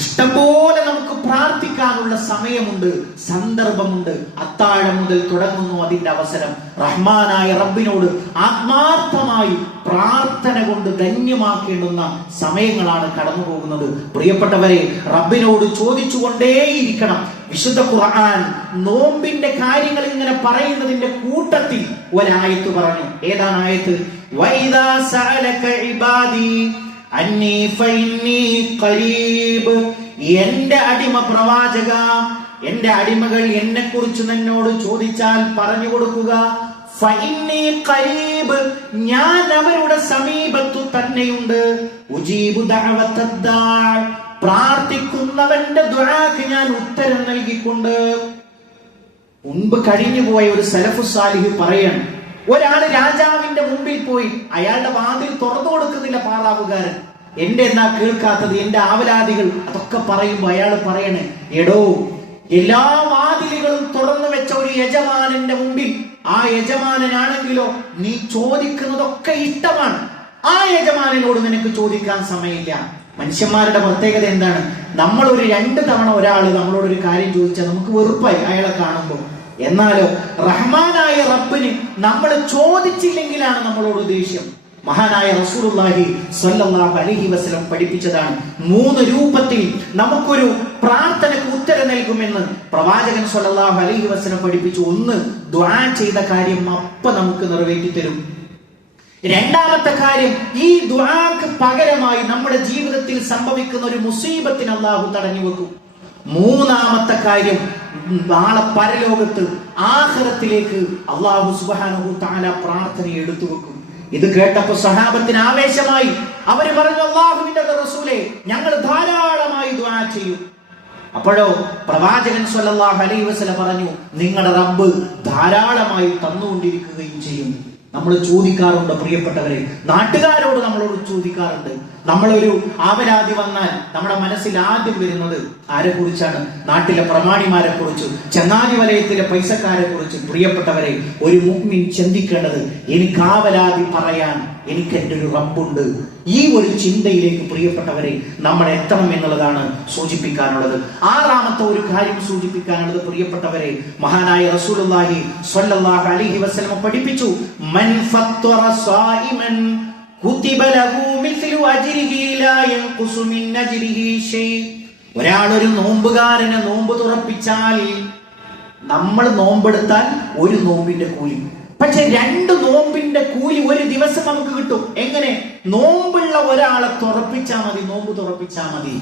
ഇഷ്ടംപോലെ നമുക്ക് പ്രാർത്ഥിക്കാനുള്ള സമയമുണ്ട്, സന്ദർഭമുണ്ട്. അത്താഴം മുതൽ തുടങ്ങുന്നു അതിന്റെ അവസരം. റഹ്മാനായ റബ്ബിനോട് ആത്മാർത്ഥമായി പ്രാർത്ഥന കൊണ്ട് ധന്യമാക്കേണ്ടുന്ന സമയങ്ങളാണ് കടന്നു പോകുന്നത്. പ്രിയപ്പെട്ടവരെ, റബ്ബിനോട് ചോദിച്ചുകൊണ്ടേയിരിക്കണം. വിശുദ്ധ ഖുർആൻ നോമ്പിന്റെ കാര്യങ്ങൾ ഇങ്ങനെ പറയുന്നതിന്റെ കൂട്ടത്തിൽ ഒരായത്ത് പറഞ്ഞു. ഏതാണ് ആയത്ത്? വൈദാ സഅലക ഇബാദി അന്നീ ഫഇന്നീ ഖരീബ്. എന്റെ അടിമ പ്രവാചക, എന്റെ അടിമകൾ എന്നെ കുറിച്ച് നിന്നോട് ചോദിച്ചാൽ പറഞ്ഞു കൊടുക്കുക. ഫഇന്നീ ഖരീബ്, ഞാൻ അവരുടെ സമീപത്തു തന്നെയുണ്ട്. ഉജീബു ദഅവത്തദ്ദാ, പ്രാർത്ഥിക്കുന്നവന്റെ ദുആക്ക് ഞാൻ ഉത്തരം നൽകിക്കൊണ്ട്. മുൻപ് കഴിഞ്ഞു പോയ ഒരു സലഫു സാലിഹ് പറയാണ്, ഒരാള് രാജാവിന്റെ മുമ്പിൽ പോയി, അയാളുടെ വാതിൽ തുറന്നു കൊടുക്കുന്നില്ല പാറാവുകാരൻ. എന്റെ എന്നാ കേൾക്കാത്തത്, എന്റെ ആവലാദികൾ അതൊക്കെ പറയുമ്പോ അയാൾ പറയണേ, എടോ, എല്ലാ വാതിലുകളും തുറന്നു വെച്ച ഒരു യജമാനന്റെ മുമ്പിൽ, ആ യജമാനനാണെങ്കിലോ നീ ചോദിക്കുന്നതൊക്കെ ഇഷ്ടമാണ്, ആ യജമാനനോട് നിനക്ക് ചോദിക്കാൻ സമയമില്ല. മനുഷ്യന്മാരുടെ പ്രത്യേകത എന്താണ്? നമ്മൾ ഒരു 2 തവണ ഒരാൾ നമ്മളോട് ഒരു കാര്യം ചോദിച്ചാൽ നമുക്ക് വെറുപ്പായി അയാളെ കാണുമ്പോൾ. എന്നാലോ റഹ്മാനായ റബ്ബിന് നമ്മൾ ചോദിച്ചില്ലെങ്കിലാണ് നമ്മളോട് ദേഷ്യം. മഹാനായ റസൂലുള്ളാഹി സ്വല്ലല്ലാഹു അലൈഹി വസല്ലം പഠിപ്പിച്ചതാണ്. 3 രൂപത്തിൽ നമുക്കൊരു പ്രാർത്ഥനയ്ക്ക് ഉത്തരം നൽകുമെന്ന് പ്രവാചകൻ സ്വല്ലല്ലാഹു അലൈഹി വസല്ലം പഠിപ്പിച്ചു. ഒന്ന്, ദുആ ചെയ്ത കാര്യം അപ്പം നമുക്ക് നിറവേറ്റി തരും. രണ്ടാമത്തെ കാര്യം, ഈ ദുആക്ക് പകരമായി നമ്മുടെ ജീവിതത്തിൽ സംഭവിക്കുന്ന ഒരു മുസീബത്തിന് അല്ലാഹു തടഞ്ഞു വെക്കും. മൂന്നാമത്തെ കാര്യം, നാളെ പരലോകത്ത് ആഖിറത്തിലേക്ക് അല്ലാഹു സുബ്ഹാനഹു തആല പ്രാർത്ഥനയെ എടുത്തു വെക്കും. ഇത് കേട്ടപ്പോൾ സഹാബത്തിന് ആവേശമായി. അവര് പറഞ്ഞു, അല്ലാഹുവിന്റെ റസൂലേ, ഞങ്ങൾ ധാരാളമായി ദുആ ചെയ്യും. അപ്പോഴോ പ്രവാചകൻ സ്വല്ലല്ലാഹു അലൈഹി വസല്ലം പറഞ്ഞു, നിങ്ങളുടെ റബ്ബ് ധാരാളമായി തന്നുകൊണ്ടിരിക്കുകയും ചെയ്യും. നമ്മൾ ചോദിക്കാറുണ്ട് പ്രിയപ്പെട്ടവരെ, നാട്ടുകാരോട് നമ്മളോട് ചോദിക്കാറുണ്ട്. നമ്മളൊരു ആവരാതി വന്നാൽ നമ്മുടെ മനസ്സിൽ ആദ്യം വരുന്നത് ആരെ കുറിച്ചാണ്? നാട്ടിലെ പ്രമാണിമാരെ കുറിച്ച്, ചങ്ങാതി വലയത്തിലെ പൈസക്കാരെ കുറിച്ച്. പ്രിയപ്പെട്ടവരെ, ഒരു മുഅ്മിൻ ചിന്തിക്കേണ്ടത്, എനിക്ക് ആവരാതി പറയാൻ എനിക്ക് എൻ്റെ ഒരു റബ്ബുണ്ട്. ഈ ഒരു ചിന്തയിലേക്ക് പ്രിയപ്പെട്ടവരെ നമ്മൾ എത്തണം എന്നുള്ളതാണ് സൂചിപ്പിക്കാനുള്ളത്. ആറാമത്തെ ഒരു കാര്യം സൂചിപ്പിക്കാനുള്ളത് പ്രിയപ്പെട്ടവരെ, മഹാനായ റസൂലുള്ളാഹി സ്വല്ലല്ലാഹു അലൈഹി വസല്ലം പഠിപ്പിച്ചു, മൻ ഫത്തറ സായിമൻ കുതിബ ലഹു മിസ്ലു അജ്രിഹി ലാ യൻഖുസു മിൻ അജ്രിഹി ഷൈ. ഒരാൾ ഒരു നോമ്പുകാരനെ നോമ്പ് തുറപ്പിച്ചാൽ, നമ്മൾ നോമ്പെടുത്താൽ ഒരു നോമ്പിന്റെ കൂലി, പക്ഷെ 2 നോമ്പിന്റെ കൂലി ഒരു ദിവസം നമുക്ക് കിട്ടും. എങ്ങനെ? നോമ്പുള്ള ഒരാളെ തുറപ്പിച്ചാൽ മതി, നോമ്പ് തുറപ്പിച്ചാൽ മതി.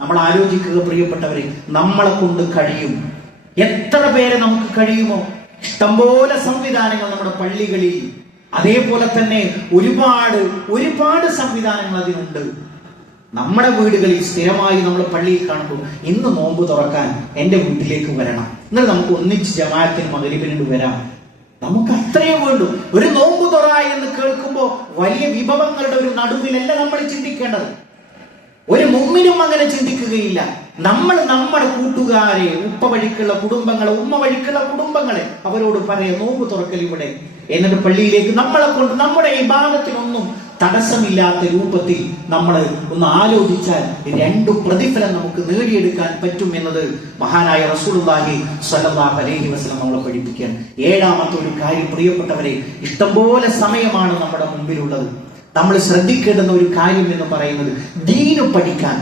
നമ്മൾ ആലോചിക്കുക പ്രിയപ്പെട്ടവരെ, നമ്മളെ കൊണ്ട് കഴിയും. എത്ര പേരെ നമുക്ക് കഴിയുമോ? ഇഷ്ടംപോലെ സംവിധാനങ്ങൾ നമ്മുടെ പള്ളികളിൽ, അതേപോലെ തന്നെ ഒരുപാട് സംവിധാനങ്ങൾ അതിനുണ്ട്. നമ്മുടെ വീടുകളിൽ സ്ഥിരമായി നമ്മൾ പള്ളിയിൽ കാണുമ്പോൾ, ഇന്ന് നോമ്പ് തുറക്കാൻ എന്റെ വീട്ടിലേക്ക് വരണം, എന്നാൽ നമുക്ക് ഒന്നിച്ച് ജമാഅത്തിന് മഗ്‌രിബിന് വരാം. നമുക്ക് അത്രയേ വേണ്ടൂ. ഒരു നോമ്പ് തുറ എന്ന് കേൾക്കുമ്പോൾ വലിയ വിഭവങ്ങളുടെ ഒരു നടുവിലല്ല നമ്മൾ ചിന്തിക്കേണ്ടത്. ഒരു മുഅ്മിനും അങ്ങനെ ചിന്തിക്കുകയില്ല. നമ്മൾ നമ്മുടെ കൂട്ടുകാരെ, ഉപ്പ വഴിക്കുള്ള കുടുംബങ്ങളെ, ഉമ്മ വഴിക്കുള്ള കുടുംബങ്ങളെ അവരോട് പറയാം, നോമ്പ് തുറക്കൽ ഇവിടെ. എന്നിട്ട് പള്ളിയിലേക്ക് നമ്മളെ കൊണ്ട് നമ്മുടെ ഇബാദത്തിനൊന്നും തടസ്സമില്ലാത്ത രൂപത്തിൽ നമ്മൾ ഒന്ന് ആലോചിച്ചാൽ 2 പ്രതിഫലം നമുക്ക് നേടിയെടുക്കാൻ പറ്റും എന്നത് മഹാനായ റസൂലുള്ളാഹി സ്വല്ലല്ലാഹു അലൈഹി വസല്ലം നമ്മളെ പഠിപ്പിക്കുകയാണ്. ഏഴാമത്തെ ഒരു കാര്യം പ്രിയപ്പെട്ടവരെ, ഇഷ്ടംപോലെ സമയമാണ് നമ്മുടെ മുമ്പിലുള്ളത്. നമ്മൾ ശ്രദ്ധിക്കേണ്ടുന്ന ഒരു കാര്യം എന്ന് പറയുന്നത് ദീന് പഠിക്കാൻ.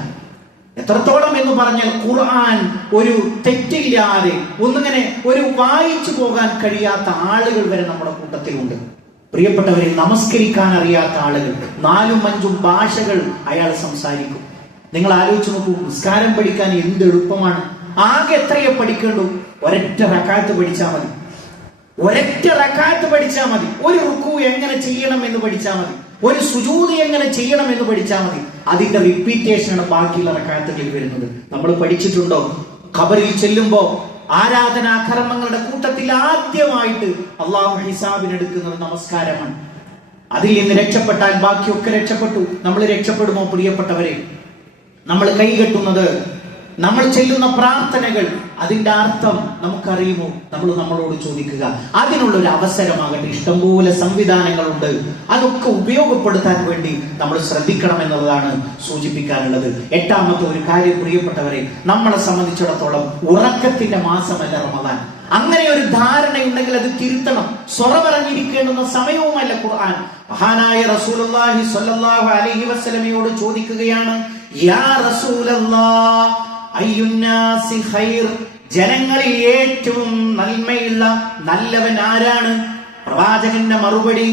എത്രത്തോളം എന്ന് പറഞ്ഞാൽ ഖുർആൻ ഒരു തെറ്റില്ലാതെ ഒന്നിങ്ങനെ ഒരു വായിച്ചു പോകാൻ കഴിയാത്ത ആളുകൾ വരെ നമ്മുടെ കൂട്ടത്തിലുണ്ട്. പ്രിയപ്പെട്ടവരെ, നമസ്കരിക്കാൻ അറിയാത്ത ആളുകൾ, 4-5 ഭാഷകൾ അയാൾ സംസാരിക്കും. നിങ്ങൾ ആലോചിച്ച് നോക്കൂ, നിസ്കാരം പഠിക്കാൻ എന്ത് എളുപ്പമാണ്. ആകെ എത്രയെ പഠിക്കേണ്ടു? ഒരൊറ്റ റക്അത്ത് പഠിച്ചാൽ മതി. ഒരൊറ്റ റക്അത്ത് പഠിച്ചാൽ മതി. ഒരു റുക്കൂ എങ്ങനെ ചെയ്യണം എന്ന് പഠിച്ചാൽ മതി. ഒരു സുജൂദ് എങ്ങനെ ചെയ്യണം എന്ന് പഠിച്ചാൽ മതി. അതിന്റെ റിപ്പീറ്റേഷനാണ് ബാക്കിയുള്ള റക്അത്തുകളിൽ വരുന്നത്. നമ്മൾ പഠിച്ചിട്ടുണ്ടോ? ഖബറിൽ ചെല്ലുമ്പോ ആരാധനാ കർമ്മങ്ങളുടെ കൂട്ടത്തിൽ ആദ്യമായിട്ട് അള്ളാഹു ഹിസാബിനെടുക്കുന്നത് നമസ്കാരമാണ്. അതിൽ നിന്ന് രക്ഷപ്പെട്ടാൽ ബാക്കിയൊക്കെ രക്ഷപ്പെട്ടു. നമ്മൾ രക്ഷപ്പെടുമോ പ്രിയപ്പെട്ടവരെ? നമ്മൾ കൈകെട്ടുന്നത്, നമ്മൾ ചെല്ലുന്ന പ്രാർത്ഥനകൾ, അതിന്റെ അർത്ഥം നമുക്കറിയുമോ? നമ്മൾ നമ്മളോട് ചോദിക്കുക. അതിനുള്ളൊരു അവസരമാകട്ടെ. ഇഷ്ടംപോലെ സംവിധാനങ്ങളുണ്ട്. അതൊക്കെ ഉപയോഗപ്പെടുത്താൻ വേണ്ടി നമ്മൾ ശ്രദ്ധിക്കണം എന്നുള്ളതാണ് സൂചിപ്പിക്കാനുള്ളത്. എട്ടാമത്തെ ഒരു കാര്യം പ്രിയപ്പെട്ടവരെ, നമ്മളെ സംബന്ധിച്ചിടത്തോളം ഉറക്കത്തിന്റെ മാസമല്ല റമദാൻ. അങ്ങനെ ഒരു ധാരണയുണ്ടെങ്കിൽ അത് തിരുത്തണം. സ്വറ പറഞ്ഞിരിക്കേണ്ടുന്ന സമയവുമല്ല ഖുർആൻ. മഹാനായ റസൂലുള്ളാഹി സ്വല്ലല്ലാഹു അലൈഹി വസല്ലമയോട് ചോദിക്കുകയാണ്, യാ റസൂലല്ലാഹ് അയ്യുന്നാസി ഖൈർ, ജനങ്ങളിൽ ഏറ്റവും നന്മയുള്ള നല്ലവൻ ആരാണ്? പ്രവാചകന്റെ മറുപടി,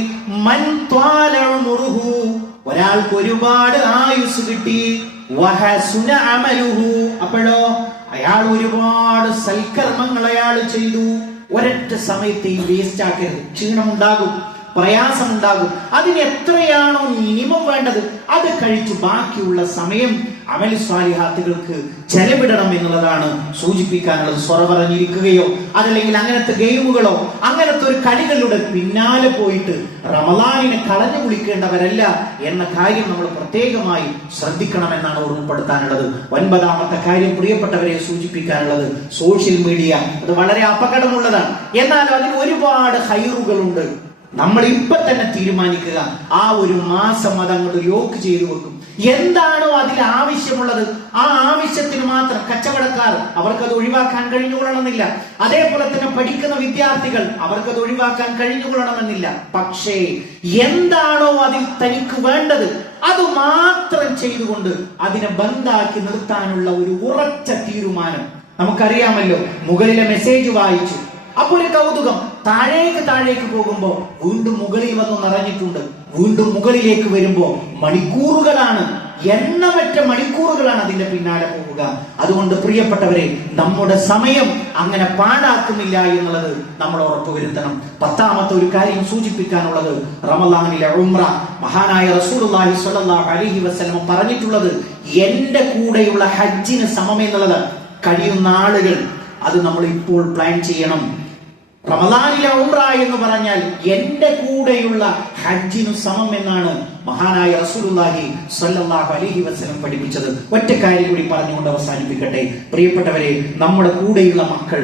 മൻ ത്വാല ഉംറുഹു, ഒരാൾക്ക് ഒരുപാട് ആയുസ് കിട്ടി, വഹസുന അമലുഹു, അപ്പോഴോ അയാൾ ഒരുപാട് സൽക്കർമ്മങ്ങൾ അയാൾ ചെയ്തു. ഒരൊറ്റ സമയത്തെയും വേസ്റ്റ് ആക്കരുത്. ക്ഷീണമുണ്ടാകും, പ്രയാസമുണ്ടാകും. അതിന് എത്രയാണോ മിനിമം വേണ്ടത് അത് കഴിച്ചു ബാക്കിയുള്ള സമയം അമൽ സ്വാലിഹാത്തുകൾക്ക് ചെലവിടണം എന്നുള്ളതാണ് സൂചിപ്പിക്കാനുള്ളത്. സ്വറ പറഞ്ഞിരിക്കുകയോ അതല്ലെങ്കിൽ അങ്ങനത്തെ ഗെയിമുകളോ അങ്ങനത്തെ ഒരു കളികളുടെ പിന്നാലെ പോയിട്ട് റമളാനിനെ കളഞ്ഞു കുളിക്കേണ്ടവരല്ല എന്ന കാര്യം നമ്മൾ പ്രത്യേകമായി ശ്രദ്ധിക്കണമെന്നാണ് ഓർമ്മപ്പെടുത്താനുള്ളത്. 9ാമത്തെ കാര്യം പ്രിയപ്പെട്ടവരെ സൂചിപ്പിക്കാനുള്ളത്, സോഷ്യൽ മീഡിയ അത് വളരെ അപകടമുള്ളതാണ്. എന്നാൽ അതിന് ഒരുപാട് ഹൈറുകളുണ്ട്. നമ്മൾ ഇപ്പൊ തന്നെ തീരുമാനിക്കുക, ആ ഒരു മാസം അതങ്ങോട്ട് ലോക്ക് ചെയ്തു വെക്കും. എന്താണോ അതിൽ ആവശ്യമുള്ളത് ആ ആവശ്യത്തിന് മാത്രം. കച്ചവടക്കാർ അവർക്കത് ഒഴിവാക്കാൻ കഴിഞ്ഞുകൊള്ളണമെന്നില്ല. അതേപോലെ തന്നെ പഠിക്കുന്ന വിദ്യാർത്ഥികൾ അവർക്കത് ഒഴിവാക്കാൻ കഴിഞ്ഞുകൊള്ളണമെന്നില്ല. പക്ഷേ എന്താണോ അതിൽ തനിക്ക് വേണ്ടത് അത് മാത്രം ചെയ്തുകൊണ്ട് അതിനെ ബന്ധാക്കി നിർത്താനുള്ള ഒരു ഉറച്ച തീരുമാനം. നമുക്കറിയാമല്ലോ, മുകളിലെ മെസ്സേജ് വായിച്ചു, അപ്പൊ ഒരു കൗതുകം. താഴേക്ക് പോകുമ്പോ വീണ്ടും മുകളിൽ വന്ന് നിറഞ്ഞിട്ടുണ്ട്. വീണ്ടും മുകളിലേക്ക് വരുമ്പോ മണിക്കൂറുകളാണ്, എണ്ണമറ്റ മണിക്കൂറുകളാണ് അതിന്റെ പിന്നാലെ പോവുക. അതുകൊണ്ട് പ്രിയപ്പെട്ടവരെ, നമ്മുടെ സമയം അങ്ങനെ പാഴാക്കുന്നില്ല എന്നുള്ളത് നമ്മൾ ഉറപ്പുവരുത്തണം. 10ാമത്തെ ഒരു കാര്യം സൂചിപ്പിക്കാനുള്ളത്, റമളാനിലെ ഉംറ. മഹാനായ റസൂലുള്ളാഹി സ്വല്ലല്ലാഹു അലൈഹി വസല്ലം പറഞ്ഞിട്ടുള്ളത് എന്റെ കൂടെയുള്ള ഹജ്ജിന് സമം എന്നുള്ളത്. കഴിയുന്ന ആളുകൾ അത് നമ്മൾ ഇപ്പോൾ പ്ലാൻ ചെയ്യണം. റമളാനിലെ ഉംറ എന്ന് പറഞ്ഞാൽ എന്റെ കൂടെയുള്ള ഹജ്ജിനു സമം എന്നാണ് മഹാനായ റസൂലുള്ളാഹി സ്വല്ലല്ലാഹു അലൈഹി വസല്ലം പഠിപ്പിച്ചത്. ഒറ്റ കാര്യം കൂടി പറഞ്ഞുകൊണ്ട് അവസാനിപ്പിക്കട്ടെ. പ്രിയപ്പെട്ടവരെ, നമ്മുടെ കൂടെയുള്ള മക്കൾ,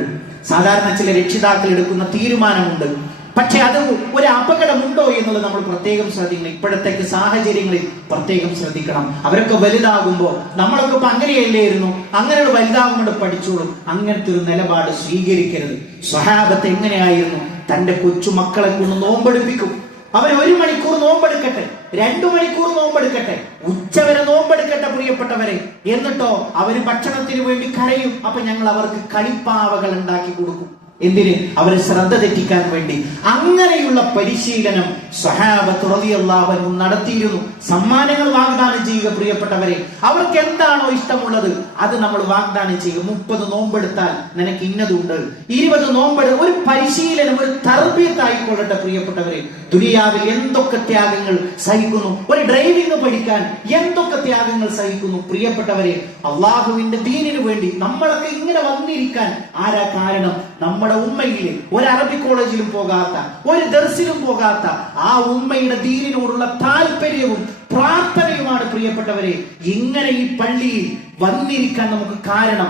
സാധാരണ ചില രക്ഷിതാക്കൾ എടുക്കുന്ന തീരുമാനമുണ്ട്, പക്ഷെ അത് ഒരു അപകടമുണ്ടോ എന്നുള്ളത് നമ്മൾ പ്രത്യേകം ശ്രദ്ധിക്കണം. ഇപ്പോഴത്തെ സാഹചര്യങ്ങളിൽ പ്രത്യേകം ശ്രദ്ധിക്കണം. അവരൊക്കെ വലുതാകുമ്പോ നമ്മളൊക്കെ ഇപ്പൊ അങ്ങനെയല്ലായിരുന്നു, അങ്ങനെ വലുതാകുമ്പോൾ പഠിച്ചോളും. അങ്ങനത്തെ ഒരു നിലപാട് സ്വീകരിക്കരുത്. സ്വഹാബത്ത് എങ്ങനെയായിരുന്നു? തന്റെ കൊച്ചു മക്കളെ കൊണ്ട് നോമ്പെടുപ്പിക്കും. അവർ 1 മണിക്കൂർ നോമ്പെടുക്കട്ടെ, 2 മണിക്കൂർ നോമ്പെടുക്കട്ടെ, ഉച്ചവരെ നോമ്പെടുക്കട്ടെ പ്രിയപ്പെട്ടവരെ. എന്നിട്ടോ അവര് ഭക്ഷണത്തിന് വേണ്ടി കരയും. അപ്പൊ ഞങ്ങൾ അവർക്ക് കളിപ്പാവകൾ ഉണ്ടാക്കി കൊടുക്കും. എന്തിന്? അവരെ ശ്രദ്ധ തെറ്റിക്കാൻ വേണ്ടി. അങ്ങനെയുള്ള പരിശീലനം സ്വഹാബത്ത് റളിയല്ലാഹു അൻഹു നടത്തിയിരുന്നു. സമ്മാനങ്ങൾ വാഗ്ദാനം ചെയ്യുക പ്രിയപ്പെട്ടവരെ. അവർക്ക് എന്താണോ ഇഷ്ടമുള്ളത് അത് നമ്മൾ വാഗ്ദാനം ചെയ്യുക. 30 നോമ്പെടുത്താൽ നിനക്ക് ഇന്നതുണ്ട്, 20 നോമ്പെടു. ഒരു പരിശീലനം, ഒരു തർബീയത്ത് ആയിക്കൊള്ളട്ടെ പ്രിയപ്പെട്ടവരെ. ദുനിയാവിൽ എന്തൊക്കെ ത്യാഗങ്ങൾ സഹിക്കുന്നു, ഒരു ഡ്രൈവിംഗ് പഠിക്കാൻ എന്തൊക്കെ ത്യാഗങ്ങൾ സഹിക്കുന്നു പ്രിയപ്പെട്ടവരെ. അള്ളാഹുവിന്റെ ദീനിനു വേണ്ടി നമ്മളൊക്കെ ഇങ്ങനെ വന്നിരിക്കാൻ ആരാ കാരണം? നമ്മുടെ ഉമ്മയിലെ ഒരു അറബി കോളേജിലും പോകാത്ത, ഒരു ദർസിലും പോകാത്ത ആ ഉമ്മയുടെ ദീനിനോടുള്ള താല്പര്യവും പ്രാർത്ഥനയുമാണ് പ്രിയപ്പെട്ടവരെ ഇങ്ങനെ ഈ പള്ളിയിൽ വന്നിരിക്കാൻ നമുക്ക് കാരണം.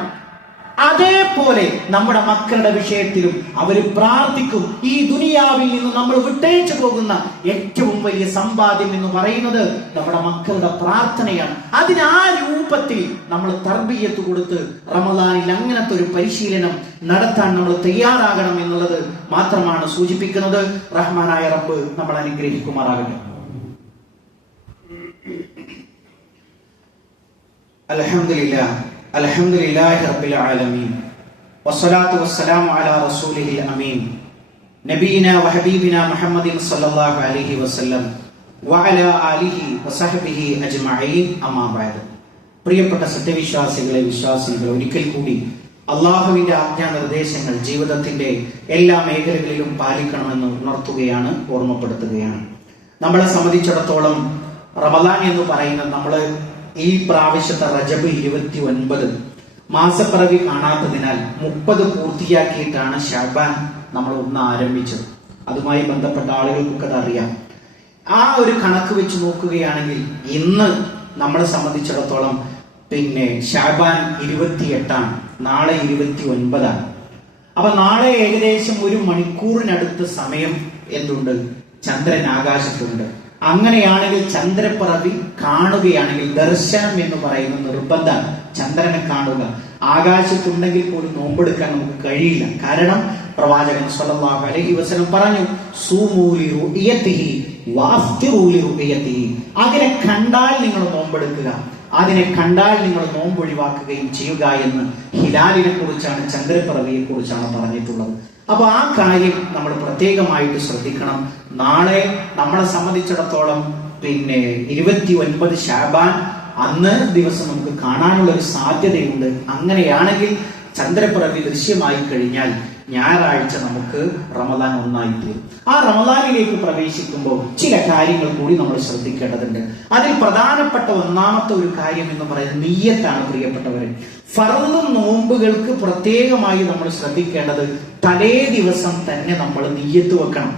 അതേപോലെ നമ്മുടെ മക്കളുടെ വിഷയത്തിലും അവർ പ്രാർത്ഥിക്കും. ഈ ദുനിയാവിൽ നിന്ന് നമ്മൾ വിട്ടേച്ചു പോകുന്ന ഏറ്റവും വലിയ സമ്പാദ്യം എന്ന് പറയുന്നത് നമ്മുടെ മക്കളുടെ പ്രാർത്ഥനയാണ്. അതിന് ആ രൂപത്തിൽ നമ്മൾ തർബിയത്ത് കൊടുത്ത് റമളാനിൽ അങ്ങനത്തെ ഒരു പരിശീലനം നടത്താൻ നമ്മൾ തയ്യാറാകണം എന്നുള്ളത് മാത്രമാണ് സൂചിപ്പിക്കുന്നത്. റഹ്മാനായ റബ്ബ് നമ്മൾ അനുഗ്രഹിക്കുമാറാകട്ടെ. അൽഹംദുലില്ലാഹ് അൽഹംദുലില്ലാഹി റബ്ബിൽ ആലമീൻ വസ്സലാത്തു വസ്സലാമു അലാ റസൂലിഹിൽ അമീൻ നബീന വഹബീബിന മുഹമ്മദിൻ സ്വല്ലല്ലാഹു അലൈഹി വസല്ലം വഅലാ ആലിഹി വസഹബിഹി അജ്മഈൻ. അമ്മാ ബഅദ്. പ്രിയപ്പെട്ട സത്യവിശ്വാസികളെ, വിശ്വാസികളെ, ഒരിക്കൽ കൂടി അള്ളാഹുവിന്റെ ആജ്ഞാനിർദ്ദേശങ്ങൾ ജീവിതത്തിന്റെ എല്ലാ മേഖലകളിലും പാലിക്കണമെന്ന് ഉണർത്തുകയാണ്, ഓർമ്മപ്പെടുത്തുകയാണ്. നമ്മളെ സംബന്ധിച്ചിടത്തോളം റമളാൻ എന്ന് പറയുന്നത്, നമ്മള് ഈ പ്രാവശ്യത്തെ റജബ് 29 മാസപ്പിറവി കാണാത്തതിനാൽ 30 പൂർത്തിയാക്കിയിട്ടാണ് ശഅബാൻ നമ്മൾ ഒന്ന് ആരംഭിച്ചത്. അതുമായി ബന്ധപ്പെട്ട ആളുകൾക്കൊക്കെ അത് അറിയാം. ആ ഒരു കണക്ക് വെച്ച് നോക്കുകയാണെങ്കിൽ ഇന്ന് നമ്മളെ സംബന്ധിച്ചിടത്തോളം ശഅബാൻ 28ആണ്, നാളെ 29ആണ്. അപ്പൊ നാളെ ഏകദേശം 1 മണിക്കൂറിനടുത്ത് സമയം എന്തുണ്ട്? ചന്ദ്രൻ ആകാശത്തുണ്ട്. അങ്ങനെയാണെങ്കിൽ ചന്ദ്രപ്പിറവി കാണുകയാണെങ്കിൽ ദർശനം എന്ന് പറയുന്ന നിർബന്ധമാണ്. ചന്ദ്രനെ കാണുക. ആകാശത്തുണ്ടെങ്കിൽ പോലും നോമ്പെടുക്കാൻ നമുക്ക് കഴിയില്ല. കാരണം പ്രവാചകൻ സ്വല്ലല്ലാഹു അലൈഹി വസല്ലം പറഞ്ഞു, സൂമൂ ലിറുയതിഹി വഅഫ്തിറൂ ലിറുയതിഹി. അതിനെ കണ്ടാൽ നിങ്ങൾ നോമ്പെടുക്കുക, അതിനെ കണ്ടാൽ നിങ്ങൾ നോമ്പ് ഒഴിവാക്കുകയും ചെയ്യുക എന്ന് ഹിലാലിനെ കുറിച്ചാണ്, ചന്ദ്രപ്പിറവിയെ കുറിച്ചാണ് പറഞ്ഞിട്ടുള്ളത്. അപ്പൊ ആ കാര്യം നമ്മൾ പ്രത്യേകമായിട്ട് ശ്രദ്ധിക്കണം. നാളെ നമ്മളെ സംബന്ധിച്ചിടത്തോളം 29 ശഅബാൻ അന്ന് ദിവസം നമുക്ക് കാണാനുള്ള ഒരു സാധ്യതയുണ്ട്. അങ്ങനെയാണെങ്കിൽ ചന്ദ്രപ്പിറവി ദൃശ്യമായി കഴിഞ്ഞാൽ ഞായറാഴ്ച നമുക്ക് റമളാൻ 1 തീരും. ആ റമളാനിലേക്ക് പ്രവേശിക്കുമ്പോൾ ചില കാര്യങ്ങൾ കൂടി നമ്മൾ ശ്രദ്ധിക്കേണ്ടതുണ്ട്. അതിൽ പ്രധാനപ്പെട്ട 1ാമത്തെ ഒരു കാര്യം എന്ന് പറയുന്നത് നിയ്യത്താണ്. പ്രിയപ്പെട്ടവരെ, ഫർദ് നോമ്പുകൾക്ക് പ്രത്യേകമായി നമ്മൾ ശ്രദ്ധിക്കേണ്ടത് തലേ ദിവസം തന്നെ നമ്മൾ നിയ്യത്ത് വെക്കണം.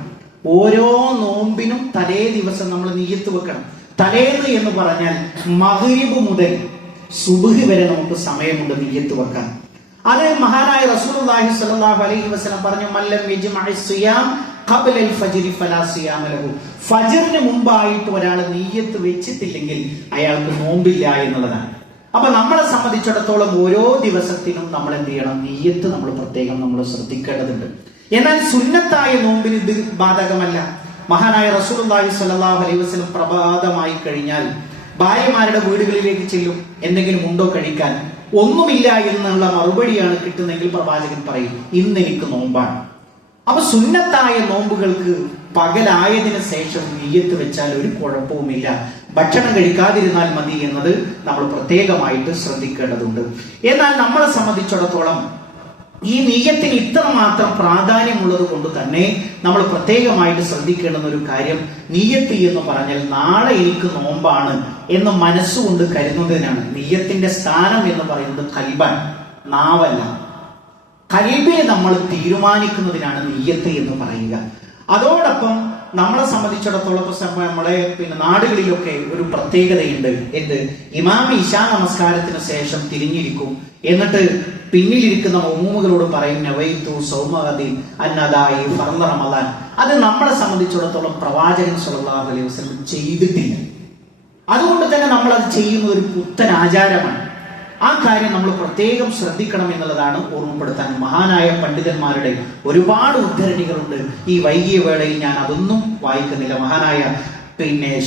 ഓരോ നോമ്പിനും തലേ ദിവസം നമ്മൾ നിയ്യത്ത് വെക്കണം. തലേന്ന് എന്ന് പറഞ്ഞാൽ മഗ്രിബ് മുതൽ സുബ്ഹ് വരെ നമുക്ക് സമയമുണ്ട് നിയ്യത്ത് വെക്കാൻ. അത് മഹാനായ റസൂലുള്ളാഹി സ്വല്ലല്ലാഹു അലൈഹി വസല്ലം പറഞ്ഞു, മല്ലം യജ്മഇ സിയാം ഖബ്ലൽ ഫജ്രി ഫലാ സിയാമ ലഹു. ഫജ്റിന് മുമ്പായിട്ട് ഒരാൾ നിയ്യത്ത് വെച്ചിട്ടില്ലെങ്കിൽ അയാൾക്ക് നോമ്പില്ല എന്നുള്ളതാണ്. അപ്പൊ നമ്മളെ സംബന്ധിച്ചിടത്തോളം ഓരോ ദിവസത്തിനും നമ്മൾ എന്ത് ചെയ്യണം? നിയ്യത്ത് നമ്മൾ പ്രത്യേകം ശ്രദ്ധിക്കേണ്ടതുണ്ട്. എന്നാൽ സുന്നത്തായ നോമ്പിന് ഇത് ബാധകമല്ല. മഹാനായ റസൂലുള്ളാഹി സ്വല്ലല്ലാഹു അലൈഹി വസല്ലം പ്രഭാതമായി കഴിഞ്ഞാൽ ഭാര്യമാരുടെ വീടുകളിലേക്ക് ചെല്ലും. എന്തെങ്കിലും ഉണ്ടോ കഴിക്കാൻ? ഒന്നുമില്ല എന്നുള്ള മറുപടിയാണ് കിട്ടുന്നെങ്കിൽ പ്രവാചകൻ പറയും, ഇന്ന് എനിക്ക് നോമ്പാണ്. അപ്പൊ സുന്നത്തായ നോമ്പുകൾക്ക് പകലായതിനു ശേഷം നിയ്യത്ത് വെച്ചാൽ ഒരു കുഴപ്പവുമില്ല. ഭക്ഷണം കഴിക്കാതിരുന്നാൽ മതി എന്നത് നമ്മൾ പ്രത്യേകമായിട്ട് ശ്രദ്ധിക്കേണ്ടതുണ്ട്. എന്നാൽ നമ്മളെ സംബന്ധിച്ചിടത്തോളം ഈ നിയ്യത്തിന് ഇത്രമാത്രം പ്രാധാന്യമുള്ളത് കൊണ്ട് തന്നെ നമ്മൾ പ്രത്യേകമായിട്ട് ശ്രദ്ധിക്കേണ്ടുന്ന ഒരു കാര്യം, നിയ്യത്ത് എന്ന് പറഞ്ഞാൽ നാളെ എനിക്ക് നോമ്പാണ് എന്ന് മനസ്സുകൊണ്ട് കരുതുന്നതിനാണ്. നിയ്യത്തിന്റെ സ്ഥാനം എന്ന് പറയുന്നത് ഖൽബാണ്, നാവല്ല. ഖൽബിനെ നമ്മൾ തീരുമാനിക്കുന്നതിനാണ് നിയ്യത്ത് എന്ന് പറയുക. അതോടൊപ്പം നമ്മളെ സംബന്ധിച്ചിടത്തോളം നമ്മളെ നാടുകളിലൊക്കെ ഒരു പ്രത്യേകതയുണ്ട്. എന്ത്? ഇമാം ഇശാ നമസ്കാരത്തിന് ശേഷം തിരിഞ്ഞിരിക്കും. എന്നിട്ട് പിന്നിലിരിക്കുന്ന മഅ്മൂമുകളോട് പറയും, നവൈതു സൗമഗദി അന്നദായി ഫർള റമളാൻ. അത് നമ്മളെ സംബന്ധിച്ചിടത്തോളം പ്രവാചകൻ സ്വല്ലല്ലാഹു അലൈഹി വസല്ലം ചെയ്തിട്ടില്ല. അതുകൊണ്ട് തന്നെ നമ്മൾ അത് ചെയ്യുന്നത് ഒരു പുത്തൻ ആചാരമാണ്. ആ കാര്യം നമ്മൾ പ്രത്യേകം ശ്രദ്ധിക്കണം എന്നുള്ളതാണ് ഓർമ്മപ്പെടുത്താൻ. മഹാനായ പണ്ഡിതന്മാരുടെ ഒരുപാട് ഉദ്ധരണികളുണ്ട്. ഈ വൈകിയ വേളയിൽ ഞാൻ അതൊന്നും വായിക്കുന്നില്ല. മഹാനായ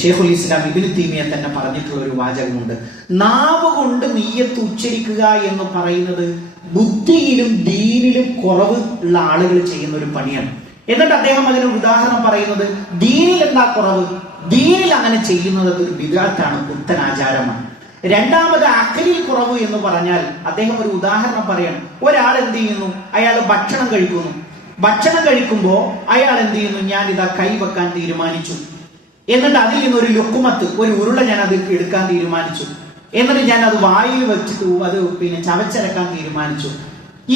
ശൈഖുൽ ഇസ്ലാം ഇബ്നു തൈമിയ്യ തന്നെ പറഞ്ഞിട്ടുള്ള ഒരു വാചകമുണ്ട്. നാവ് കൊണ്ട് നിയ്യത്ത് ഉച്ചരിക്കുക എന്ന് പറയുന്നത് ബുദ്ധിയിലും ദീനിലും കുറവ് ഉള്ള ആളുകൾ ചെയ്യുന്ന ഒരു പണിയാണ്. എന്നിട്ട് അദ്ദേഹം അതിനൊരു ഉദാഹരണം പറയുന്നത്, ദീനിൽ എന്താ കുറവ്? ദീനിൽ അങ്ങനെ ചെയ്യുന്നത് ഒരു ബിദ്അത്താണ്, പുത്തൻ ആചാരമാണ്. രണ്ടാമത് അഖലിൽ കുറവ് എന്ന് പറഞ്ഞാൽ അദ്ദേഹം ഒരു ഉദാഹരണം പറയാണ്. ഒരാൾ എന്ത് ചെയ്യുന്നു? അയാൾ ഭക്ഷണം കഴിക്കുന്നു. ഭക്ഷണം കഴിക്കുമ്പോ അയാൾ എന്ത് ചെയ്യുന്നു? ഞാൻ ഇതാ കൈ വെക്കാൻ തീരുമാനിച്ചു. എന്നിട്ട് അതിൽ നിന്നൊരു ലുക്കുമത്ത്, ഒരു ഉരുള ഞാൻ അത് എടുക്കാൻ തീരുമാനിച്ചു. എന്നിട്ട് ഞാൻ അത് വായിൽ വെച്ചിട്ട് അത് ചവച്ചരക്കാൻ തീരുമാനിച്ചു.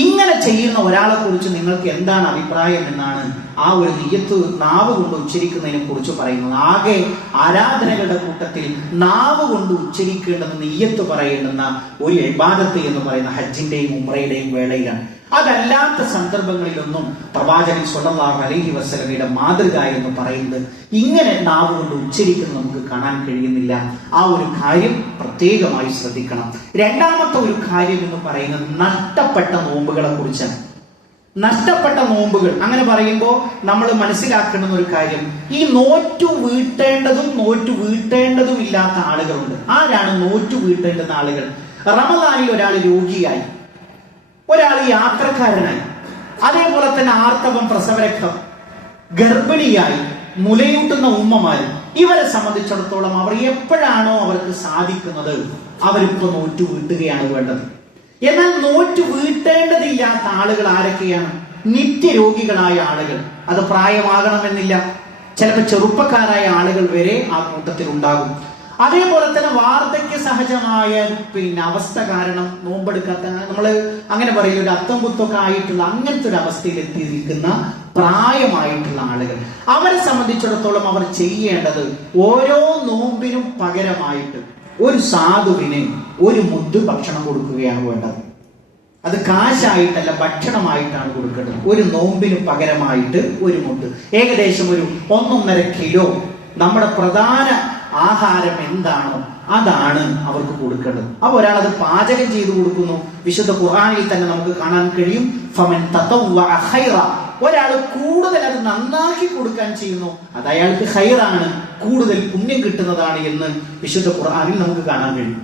ഇങ്ങനെ ചെയ്യുന്ന ഒരാളെ കുറിച്ച് നിങ്ങൾക്ക് എന്താണ് അഭിപ്രായം എന്നാണ് ആ ഒരു നിയ്യത്ത് നാവ് കൊണ്ട് ഉച്ചരിക്കുന്നതിനെ കുറിച്ച് പറയുന്നത്. ആകെ ആരാധനകളുടെ കൂട്ടത്തിൽ നാവ് കൊണ്ട് ഉച്ചരിക്കേണ്ടെന്ന് നിയ്യത്ത് പറയേണ്ടുന്ന ഒരു ഇബാദത്ത് എന്ന് പറയുന്ന ഹജ്ജിന്റെയും ഉംറയുടെയും വേളയിലാണ്. അതല്ലാത്ത സന്ദർഭങ്ങളിലൊന്നും പ്രവാചകൻ സ്വല്ലല്ലാഹു അലൈഹി വസല്ലമയുടെ മാതൃക എന്ന് പറയുന്നത് ഇങ്ങനെ നാവ് കൊണ്ട് ഉച്ചരിക്കുന്നത് നമുക്ക് കാണാൻ കഴിയുന്നില്ല. ആ ഒരു കാര്യം പ്രത്യേകമായി ശ്രദ്ധിക്കണം. രണ്ടാമത്തെ ഒരു കാര്യം എന്ന് പറയുന്നത് നഷ്ടപ്പെട്ട നോമ്പുകളെ കുറിച്ചാണ്. നഷ്ടപ്പെട്ട നോമ്പുകൾ അങ്ങനെ പറയുമ്പോൾ നമ്മൾ മനസ്സിലാക്കേണ്ടുന്ന ഒരു കാര്യം, ഈ നോറ്റു വീട്ടേണ്ടതും നോറ്റു വീട്ടേണ്ടതും ഇല്ലാത്ത ആളുകളുണ്ട്. ആരാണ് നോറ്റു വീട്ടേണ്ടുന്ന ആളുകൾ? റമദാനിൽ ഒരാൾ രോഗിയായി, ഒരാൾ യാത്രക്കാരനായി, അതേപോലെ തന്നെ ആർത്തവം, പ്രസവരക്തം, ഗർഭിണിയായി, മുലയൂട്ടുന്ന ഉമ്മമാര്, ഇവരെ സംബന്ധിച്ചിടത്തോളം അവർ എപ്പോഴാണോ അവർക്ക് സാധിക്കുന്നത് അവരിപ്പോ നോറ്റു വീട്ടുകയാണ് വേണ്ടത്. എന്നാൽ നോറ്റു വീട്ടേണ്ടതില്ലാത്ത ആളുകൾ ആരൊക്കെയാണ്? നിത്യരോഗികളായ ആളുകൾ. അത് പ്രായമാകണമെന്നില്ല, ചിലപ്പോൾ ചെറുപ്പക്കാരായ ആളുകൾ വരെ ആ കൂട്ടത്തിൽ ഉണ്ടാകും. അതേപോലെ തന്നെ വാർദ്ധക്യ സഹജമായ അവസ്ഥ കാരണം നോമ്പെടുക്കാത്ത, നമ്മള് അങ്ങനെ പറയും, ഒരു അത്തം കുത്തൊക്കെ ആയിട്ടുള്ള അങ്ങനത്തെ ഒരു അവസ്ഥയിൽ എത്തിയിരിക്കുന്ന പ്രായമായിട്ടുള്ള ആളുകൾ, അവരെ സംബന്ധിച്ചിടത്തോളം അവർ ചെയ്യേണ്ടത് ഓരോ നോമ്പിനും പകരമായിട്ട് ഒരു സാധുവിന് ഒരു മുദ്ദ് ഭക്ഷണം കൊടുക്കുകയാണ് വേണ്ടത്. അത് കാശായിട്ടല്ല, ഭക്ഷണമായിട്ടാണ് കൊടുക്കേണ്ടത്. ഒരു നോമ്പിന് പകരമായിട്ട് ഒരു മുദ്ദ്, ഏകദേശം ഒരു 1.5 കിലോ നമ്മുടെ പ്രധാന ആഹാരം എന്താണോ അതാണ് അവർക്ക് കൊടുക്കേണ്ടത്. അപ്പൊ ഒരാൾ അത് പാചകം ചെയ്തു കൊടുക്കുന്നു. വിശുദ്ധ ഖുർആനിൽ തന്നെ നമുക്ക് കാണാൻ കഴിയും, ഫമൻ തതവ്വഅ ഖൈറ, ഒരാൾ കൂടുതൽ അത് നന്നാക്കി കൊടുക്കാൻ ചെയ്യുന്നു, അത് അയാൾക്ക് ഖൈറാണ്, കൂടുതൽ പുണ്യം കിട്ടുന്നതാണ് എന്ന് വിശുദ്ധ ഖുർആനിൽ നമുക്ക് കാണാൻ കഴിയും.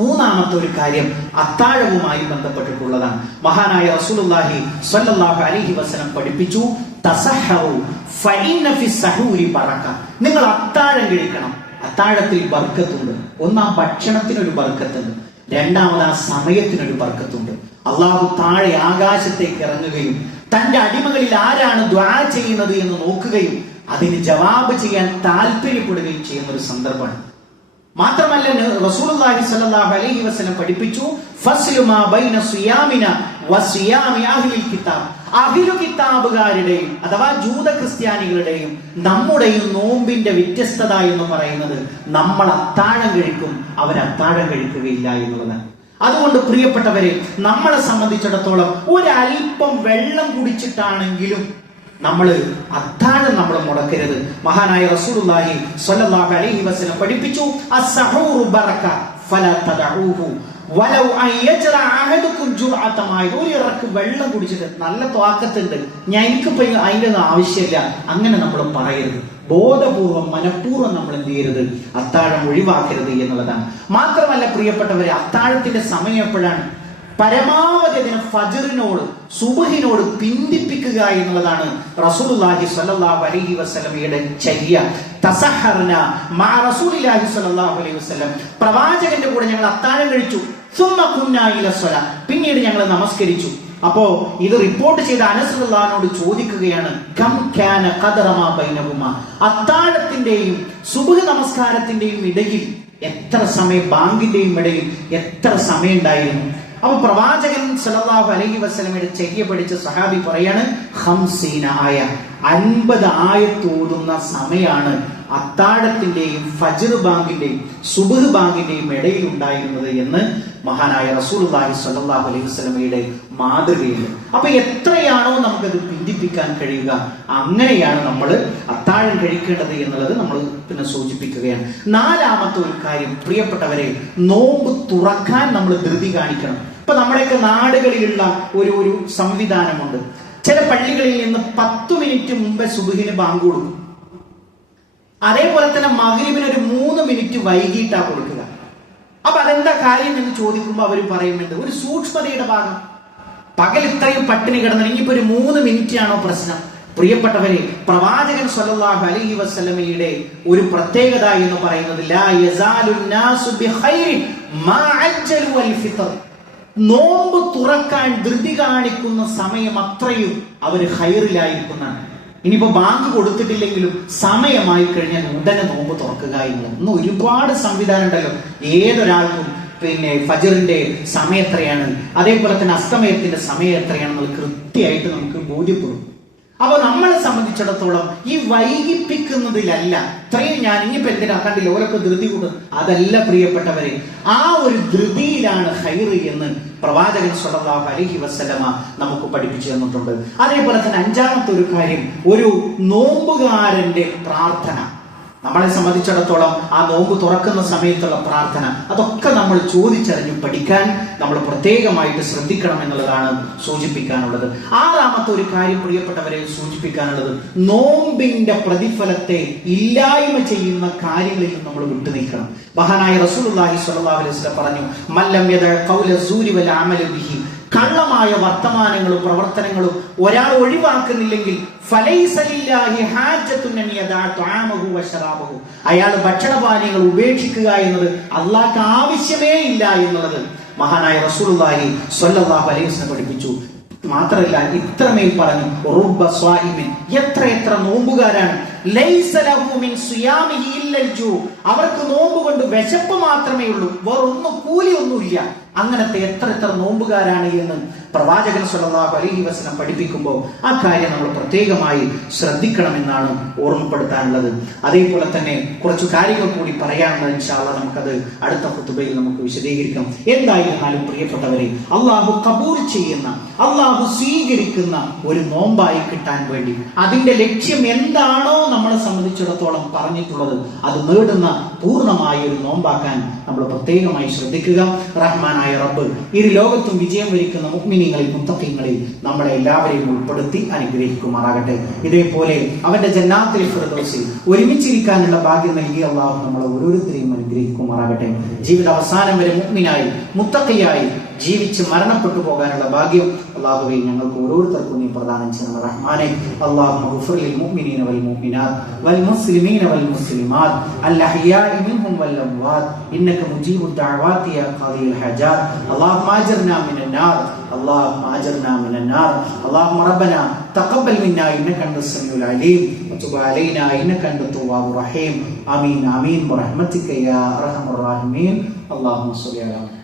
മൂന്നാമത്തെ ഒരു കാര്യം അത്താഴവുമായി ബന്ധപ്പെട്ടിട്ടുള്ളതാണ്. മഹാനായ റസൂലുള്ളാഹി സ്വല്ലല്ലാഹു അലൈഹി വസല്ലം പഠിപ്പിച്ചു, തസഹറു ഫഇന്ന ഫിസ്സഹൂരി ബറക, നിങ്ങൾ അത്താഴം കഴിക്കണം, അത്താഴത്തിൽ ബർക്കത്തുണ്ട്. ഒന്ന്, ആ ഭക്ഷണത്തിനൊരു ബർക്കത്തുണ്ട്. രണ്ടാമത്, ആ സമയത്തിനൊരു ബർക്കത്തുണ്ട്. അള്ളാഹു താഴെ ആകാശത്തേക്ക് ഇറങ്ങുകയും തന്റെ അടിമകളിൽ ആരാണ് ദുആ ചെയ്യുന്നത് എന്ന് നോക്കുകയും അതിന് ജവാബ് ചെയ്യാൻ താല്പര്യപ്പെടുകയും ചെയ്യുന്ന ഒരു സന്ദർഭമാണ്. മാത്രമല്ല റസൂലുള്ളാഹി സ്വല്ലല്ലാഹു അലൈഹി വസല്ലം പഠിപ്പിച്ചു, ഫസ്ലു മാ ബൈന സിയാമിന വസിയാമി അഹ്ലിൽ കിതാബ്, അഹ്ലു കിതാബുകാരുടെയും അഥവാ ജൂത ക്രിസ്ത്യാനികളുടെയും നമ്മുടെയും നോമ്പിന്റെ വ്യത്യസ്തത എന്ന് പറയുന്നത് നമ്മൾ അത്താഴം കഴിക്കും, അവർ അത്താഴം കഴിക്കുകയില്ല എന്നുള്ളതാണ്. അതുകൊണ്ട് പ്രിയപ്പെട്ടവരെ, നമ്മളെ സംബന്ധിച്ചിടത്തോളം ഒരൽപ്പം വെള്ളം കുടിച്ചിട്ടാണെങ്കിലും നമ്മൾ അത്താഴം നമ്മൾ മുടക്കരുത്. മഹാനായ റസൂലുള്ളാഹി സ്വല്ലല്ലാഹു അലൈഹി വസല്ലം പഠിപ്പിച്ചു, അസ്സഹൂറു ബറക ഫലാ തദഊഹു വലൗ അൻ യജ്റ അഹദുകും ജുർഅതമായി. ഒരു ഇറക്ക് വെള്ളം കുടിച്ചിട്ട് നല്ല ത്വാക്കത്തുണ്ട്, ഞാൻ എനിക്കിപ്പോ അതിൻ്റെ ഒന്നും ആവശ്യമില്ല, അങ്ങനെ നമ്മൾ പറയരുത്. ബോധപൂർവം മനഃപൂർവ്വം നമ്മൾ എന്ത് ചെയ്യരുത്, അത്താഴം ഒഴിവാക്കരുത് എന്നുള്ളതാണ്. മാത്രമല്ല പ്രിയപ്പെട്ടവരെ, അത്താഴത്തിന്റെ സമയം എപ്പോഴാണ്? പരമാവധി അതിനെ ഫജ്റിനോട് സുബ്ഹിനോട് പിന്തിപ്പിക്കുക എന്നുള്ളതാണ് റസൂലുള്ളാഹി സ്വല്ലല്ലാഹു അലൈഹി വസല്ലമയുടെ ചര്യ. തസഹർന മഅ റസൂലില്ലാഹി സ്വല്ലല്ലാഹു അലൈഹി വസല്ലം, പ്രവാചകന്റെ കൂടെ ഞങ്ങൾ അത്താഴം കഴിച്ചു. സുമ്മ കുന്നാ ഇല സ്വലാ, പിന്നീട് ഞങ്ങൾ നമസ്കരിച്ചു. അപ്പോ ഇത് റിപ്പോർട്ട് ചെയ്ത അനസ് റളിയല്ലാഹുവിനോട് ചോദിക്കുകയാണ്, കം കാന ഖദറ മാ ബൈനഹുമാ, അത്താഴത്തിന്റെയും സുബ്ഹ് നമസ്കാരത്തിന്റെയും ഇടയിൽ എത്ര സമയം, ബാങ്കിന്റെയും ഇടയിൽ എത്ര സമയം ഉണ്ടായിരുന്നു? അപ്പൊ പ്രവാചകൻ സല്ലല്ലാഹു അലൈഹി വസല്ലമയുടെ ചര്യ പഠിച്ച സഹാബി പറയാണ്, 50 ആയ 50 ആയത്ത് ഓതുന്ന സമയമാണ് അത്താഴത്തിന്റെയും ഫജ്ർ ബാങ്കിന്റെയും സുബ്ഹ് ബാങ്കിന്റെയും ഇടയിൽ ഉണ്ടായിരുന്നത് എന്ന് മഹാനായ റസൂലുള്ളാഹി സ്വല്ലല്ലാഹു അലൈഹി വസല്ലമയുടെ മാതൃകയിൽ. അപ്പൊ എത്രയാണോ നമുക്കത് പിന്തിപ്പിക്കാൻ കഴിയുക, അങ്ങനെയാണ് നമ്മൾ അത്താഴം കഴിക്കേണ്ടത് എന്നുള്ളത് നമ്മൾ പിന്നെ സൂചിപ്പിക്കുകയാണ്. നാലാമത്തെ ഒരു കാര്യം പ്രിയപ്പെട്ടവരെ, നോമ്പ് തുറക്കാൻ നമ്മൾ ധൃതി കാണിക്കണം. ഇപ്പൊ നമ്മുടെയൊക്കെ നാടുകളിലുള്ള ഒരു സംവിധാനമുണ്ട്. ചില പള്ളികളിൽ നിന്ന് 10 മിനിറ്റ് മുമ്പേ സുബ്ഹിന് ബാങ്ക് കൊടുക്കും. അതേപോലെ തന്നെ മഗ്‌രിബിന് ഒരു 3 മിനിറ്റ് വൈകിട്ടാ കൊടുക്കുക. അപ്പൊ അതെന്താ കാര്യം എന്ന് ചോദിക്കുമ്പോൾ അവർ പറയുന്നുണ്ട്, ഒരു സൂക്ഷ്മതയുടെ ഭാഗം. പകൽ ഇത്രയും പട്ടിണി കിടന്നു, ഇനിയിപ്പോ ഒരു 3 മിനിറ്റ് ആണോ പ്രശ്നം? പ്രിയപ്പെട്ടവരെ, പ്രവാചകൻ സ്വല്ലല്ലാഹു അലൈഹി വസല്ലമയുടെ ഒരു പ്രത്യേകത എന്ന് പറയുന്നത്, ലാ യസാലു നാസു ബിഖൈരിൻ മാ അജ്ജലു അൽ ഫിത്ർ, നോമ്പ് തുറക്കാൻ ധൃതി കാണിക്കുന്ന സമയം അത്രയും അവർ ഖൈറിലായിരിക്കുന്നതാണ്. ഇനിയിപ്പോ ബാങ്ക് കൊടുത്തിട്ടില്ലെങ്കിലും സമയമായി കഴിഞ്ഞാൽ ഉടനെ നോമ്പ് തുറക്കുക എന്നുള്ളത്. ഇന്ന് ഒരുപാട് സംവിധാനം ഉണ്ടല്ലോ. ഏതൊരാൾക്കും പിന്നെ ഫജ്റിന്റെ സമയം എത്രയാണ്, അതേപോലെ തന്നെ അസ്തമയത്തിന്റെ സമയം എത്രയാണെന്നുള്ളത് കൃത്യമായിട്ട് നമുക്ക് ബോധ്യപ്പെടും. അപ്പൊ നമ്മളെ സംബന്ധിച്ചിടത്തോളം ഈ വൈകിപ്പിക്കുന്നതിലല്ല, ഇത്രയും ഞാൻ ഇനിയിപ്പോ എന്തിനാ കണ്ടില്ല ഓരൊക്കെ ധൃതി കൂടും, അതല്ല പ്രിയപ്പെട്ടവരെ. ആ ഒരു ധൃതിയിലാണ് ഖൈർ എന്ന് പ്രവാചകൻ സ്വല്ലല്ലാഹു അലൈഹി വസല്ലമ നമുക്ക് പഠിപ്പിച്ചു തന്നിട്ടുണ്ട്. അതേപോലെ തന്നെ അഞ്ചാമത്തെ ഒരു കാര്യം, ഒരു നോമ്പുകാരന്റെ പ്രാർത്ഥന. നമ്മളെ സംബന്ധിച്ചിടത്തോളം ആ നോമ്പ് തുറക്കുന്ന സമയത്തുള്ള പ്രാർത്ഥന, അതൊക്കെ നമ്മൾ ചോദിച്ചറിഞ്ഞു പഠിക്കാൻ നമ്മൾ പ്രത്യേകമായിട്ട് ശ്രദ്ധിക്കണം എന്നുള്ളതാണ് സൂചിപ്പിക്കാനുള്ളത്. ആറാമത്തെ ഒരു കാര്യം പ്രിയപ്പെട്ടവരെ സൂചിപ്പിക്കാനുള്ളത്, നോമ്പിന്റെ പ്രതിഫലത്തെ ഇല്ലായ്മ ചെയ്യുന്ന കാര്യങ്ങളിൽ നമ്മൾ വിട്ടുനിൽക്കണം. മഹാനായ റസൂലുള്ളാഹി സ്വല്ലല്ലാഹു അലൈഹി വസല്ലം പറഞ്ഞു, മല്ലം യദഅ ഖൗല സൂരി വൽ അമല ബിഹി, കള്ളമായ വർത്തമാനങ്ങളും പ്രവർത്തനങ്ങളും ഒരാൾ ഒഴിവാക്കുന്നില്ലെങ്കിൽ അയാൾ ഭക്ഷണപാനീയങ്ങൾ ഉപേക്ഷിക്കുക എന്നത് അള്ളാഹ്ക്ക് ആവശ്യമേ ഇല്ല എന്നുള്ളത് മഹാനായ റസൂലുള്ളാഹി സ്വല്ലല്ലാഹു അലൈഹി വസല്ലം പഠിപ്പിച്ചു. മാത്രമല്ല ഇത്രമേൽ പറഞ്ഞു, റുബ്ബ സ്വാഇമിൻ, എത്ര നോമ്പുകാരാണ്, ലൈസ ലഹു മിൻ സിയാമിഹി ഇല്ലൽ ജൂ, അവർക്ക് നോമ്പ് കൊണ്ട് വിശപ്പ് മാത്രമേ ഉള്ളൂ, വേറൊന്നും കൂലിയൊന്നുമില്ല. അങ്ങനത്തെ എത്ര നോമ്പുകാരാണ് എന്ന് പ്രവാചകൻ സ്വല്ലല്ലാഹു അലൈഹി വസല്ലം പഠിപ്പിക്കുമ്പോൾ ആ കാര്യം നമ്മൾ പ്രത്യേകമായി ശ്രദ്ധിക്കണമെന്നാണ് ഓർമ്മപ്പെടുത്താനുള്ളത്. അതേപോലെ തന്നെ കുറച്ചു കാര്യങ്ങൾ കൂടി പറയാനുള്ളത് ഇൻഷാ അല്ലാഹ് നമുക്കത് അടുത്ത ഖുതുബയിൽ നമുക്ക് വിശദീകരിക്കാം. എന്തായിരുന്നാലും പ്രിയപ്പെട്ടവരെ, അള്ളാഹു കബൂൽ ചെയ്യുന്ന, അള്ളാഹു സ്വീകരിക്കുന്ന ഒരു നോമ്പായി കിട്ടാൻ വേണ്ടി അതിന്റെ ലക്ഷ്യം എന്താണോ നമ്മളെ സംബന്ധിച്ചിടത്തോളം പറഞ്ഞിട്ടുള്ളത് അത് നേടുന്ന പൂർണ്ണമായ ഒരു നോമ്പാക്കാൻ നമ്മൾ പ്രത്യേകമായി ശ്രദ്ധിക്കുക. റഹ്മാനായ റബ്ബ് ഇരു ലോകത്തും വിജയം വരിക്കുന്ന മുഅ്മിനീങ്ങളിൽ മുത്തഖീങ്ങളിൽ നമ്മളെ എല്ലാവരെയും ഉൾപ്പെടുത്തി അനുഗ്രഹിക്കുമാറാകട്ടെ. ഇതേപോലെ അവന്റെ ജന്നാത്തുൽ ഫിർദൗസിൽ ഒരുമിച്ചിരിക്കാനുള്ള ഭാഗ്യം നൽകി അള്ളാഹു നമ്മളെ ഓരോരുത്തരെയും അനുഗ്രഹിക്കുമാറാകട്ടെ. ജീവിത അവസാനം വരെ മുഅ്മിനായി മുത്തഖിയായി ജീവിച്ച് മരണപ്പെട്ടു പോകാനുള്ള ഭാഗ്യം അല്ലാഹുവേ ഞങ്ങൾക്ക് ഓരോരുത്തർക്കും നീ പ്രദാനം ചെയ്യണം. റഹ്മാനെ, അല്ലാഹുമ്മ ഗഫിർ ലിൽ മുഅ്മിനീന വൽ മുഅ്മിനാത്ത് വൽ മുസ്ലിമീന വൽ മുസ്ലിമാത്ത് അൽ അഹ്യാഇ മിൻഹും വൽ അംവാത് ഇന്നക മുജീബുദ് ദഅവാതി യാ ഖാദിയൽ ഹജാത്. അല്ലാഹുമ്മ അജിർനാ മിനൻ നാർ, اللهم أجرنا من النار. اللهم ربنا تقبل منا إنك أنت السميع العليم وتب علينا إنك أنت التواب الرحيم. آمين آمين برحمتك يا أرحم الراحمين. اللهم صل على محمد.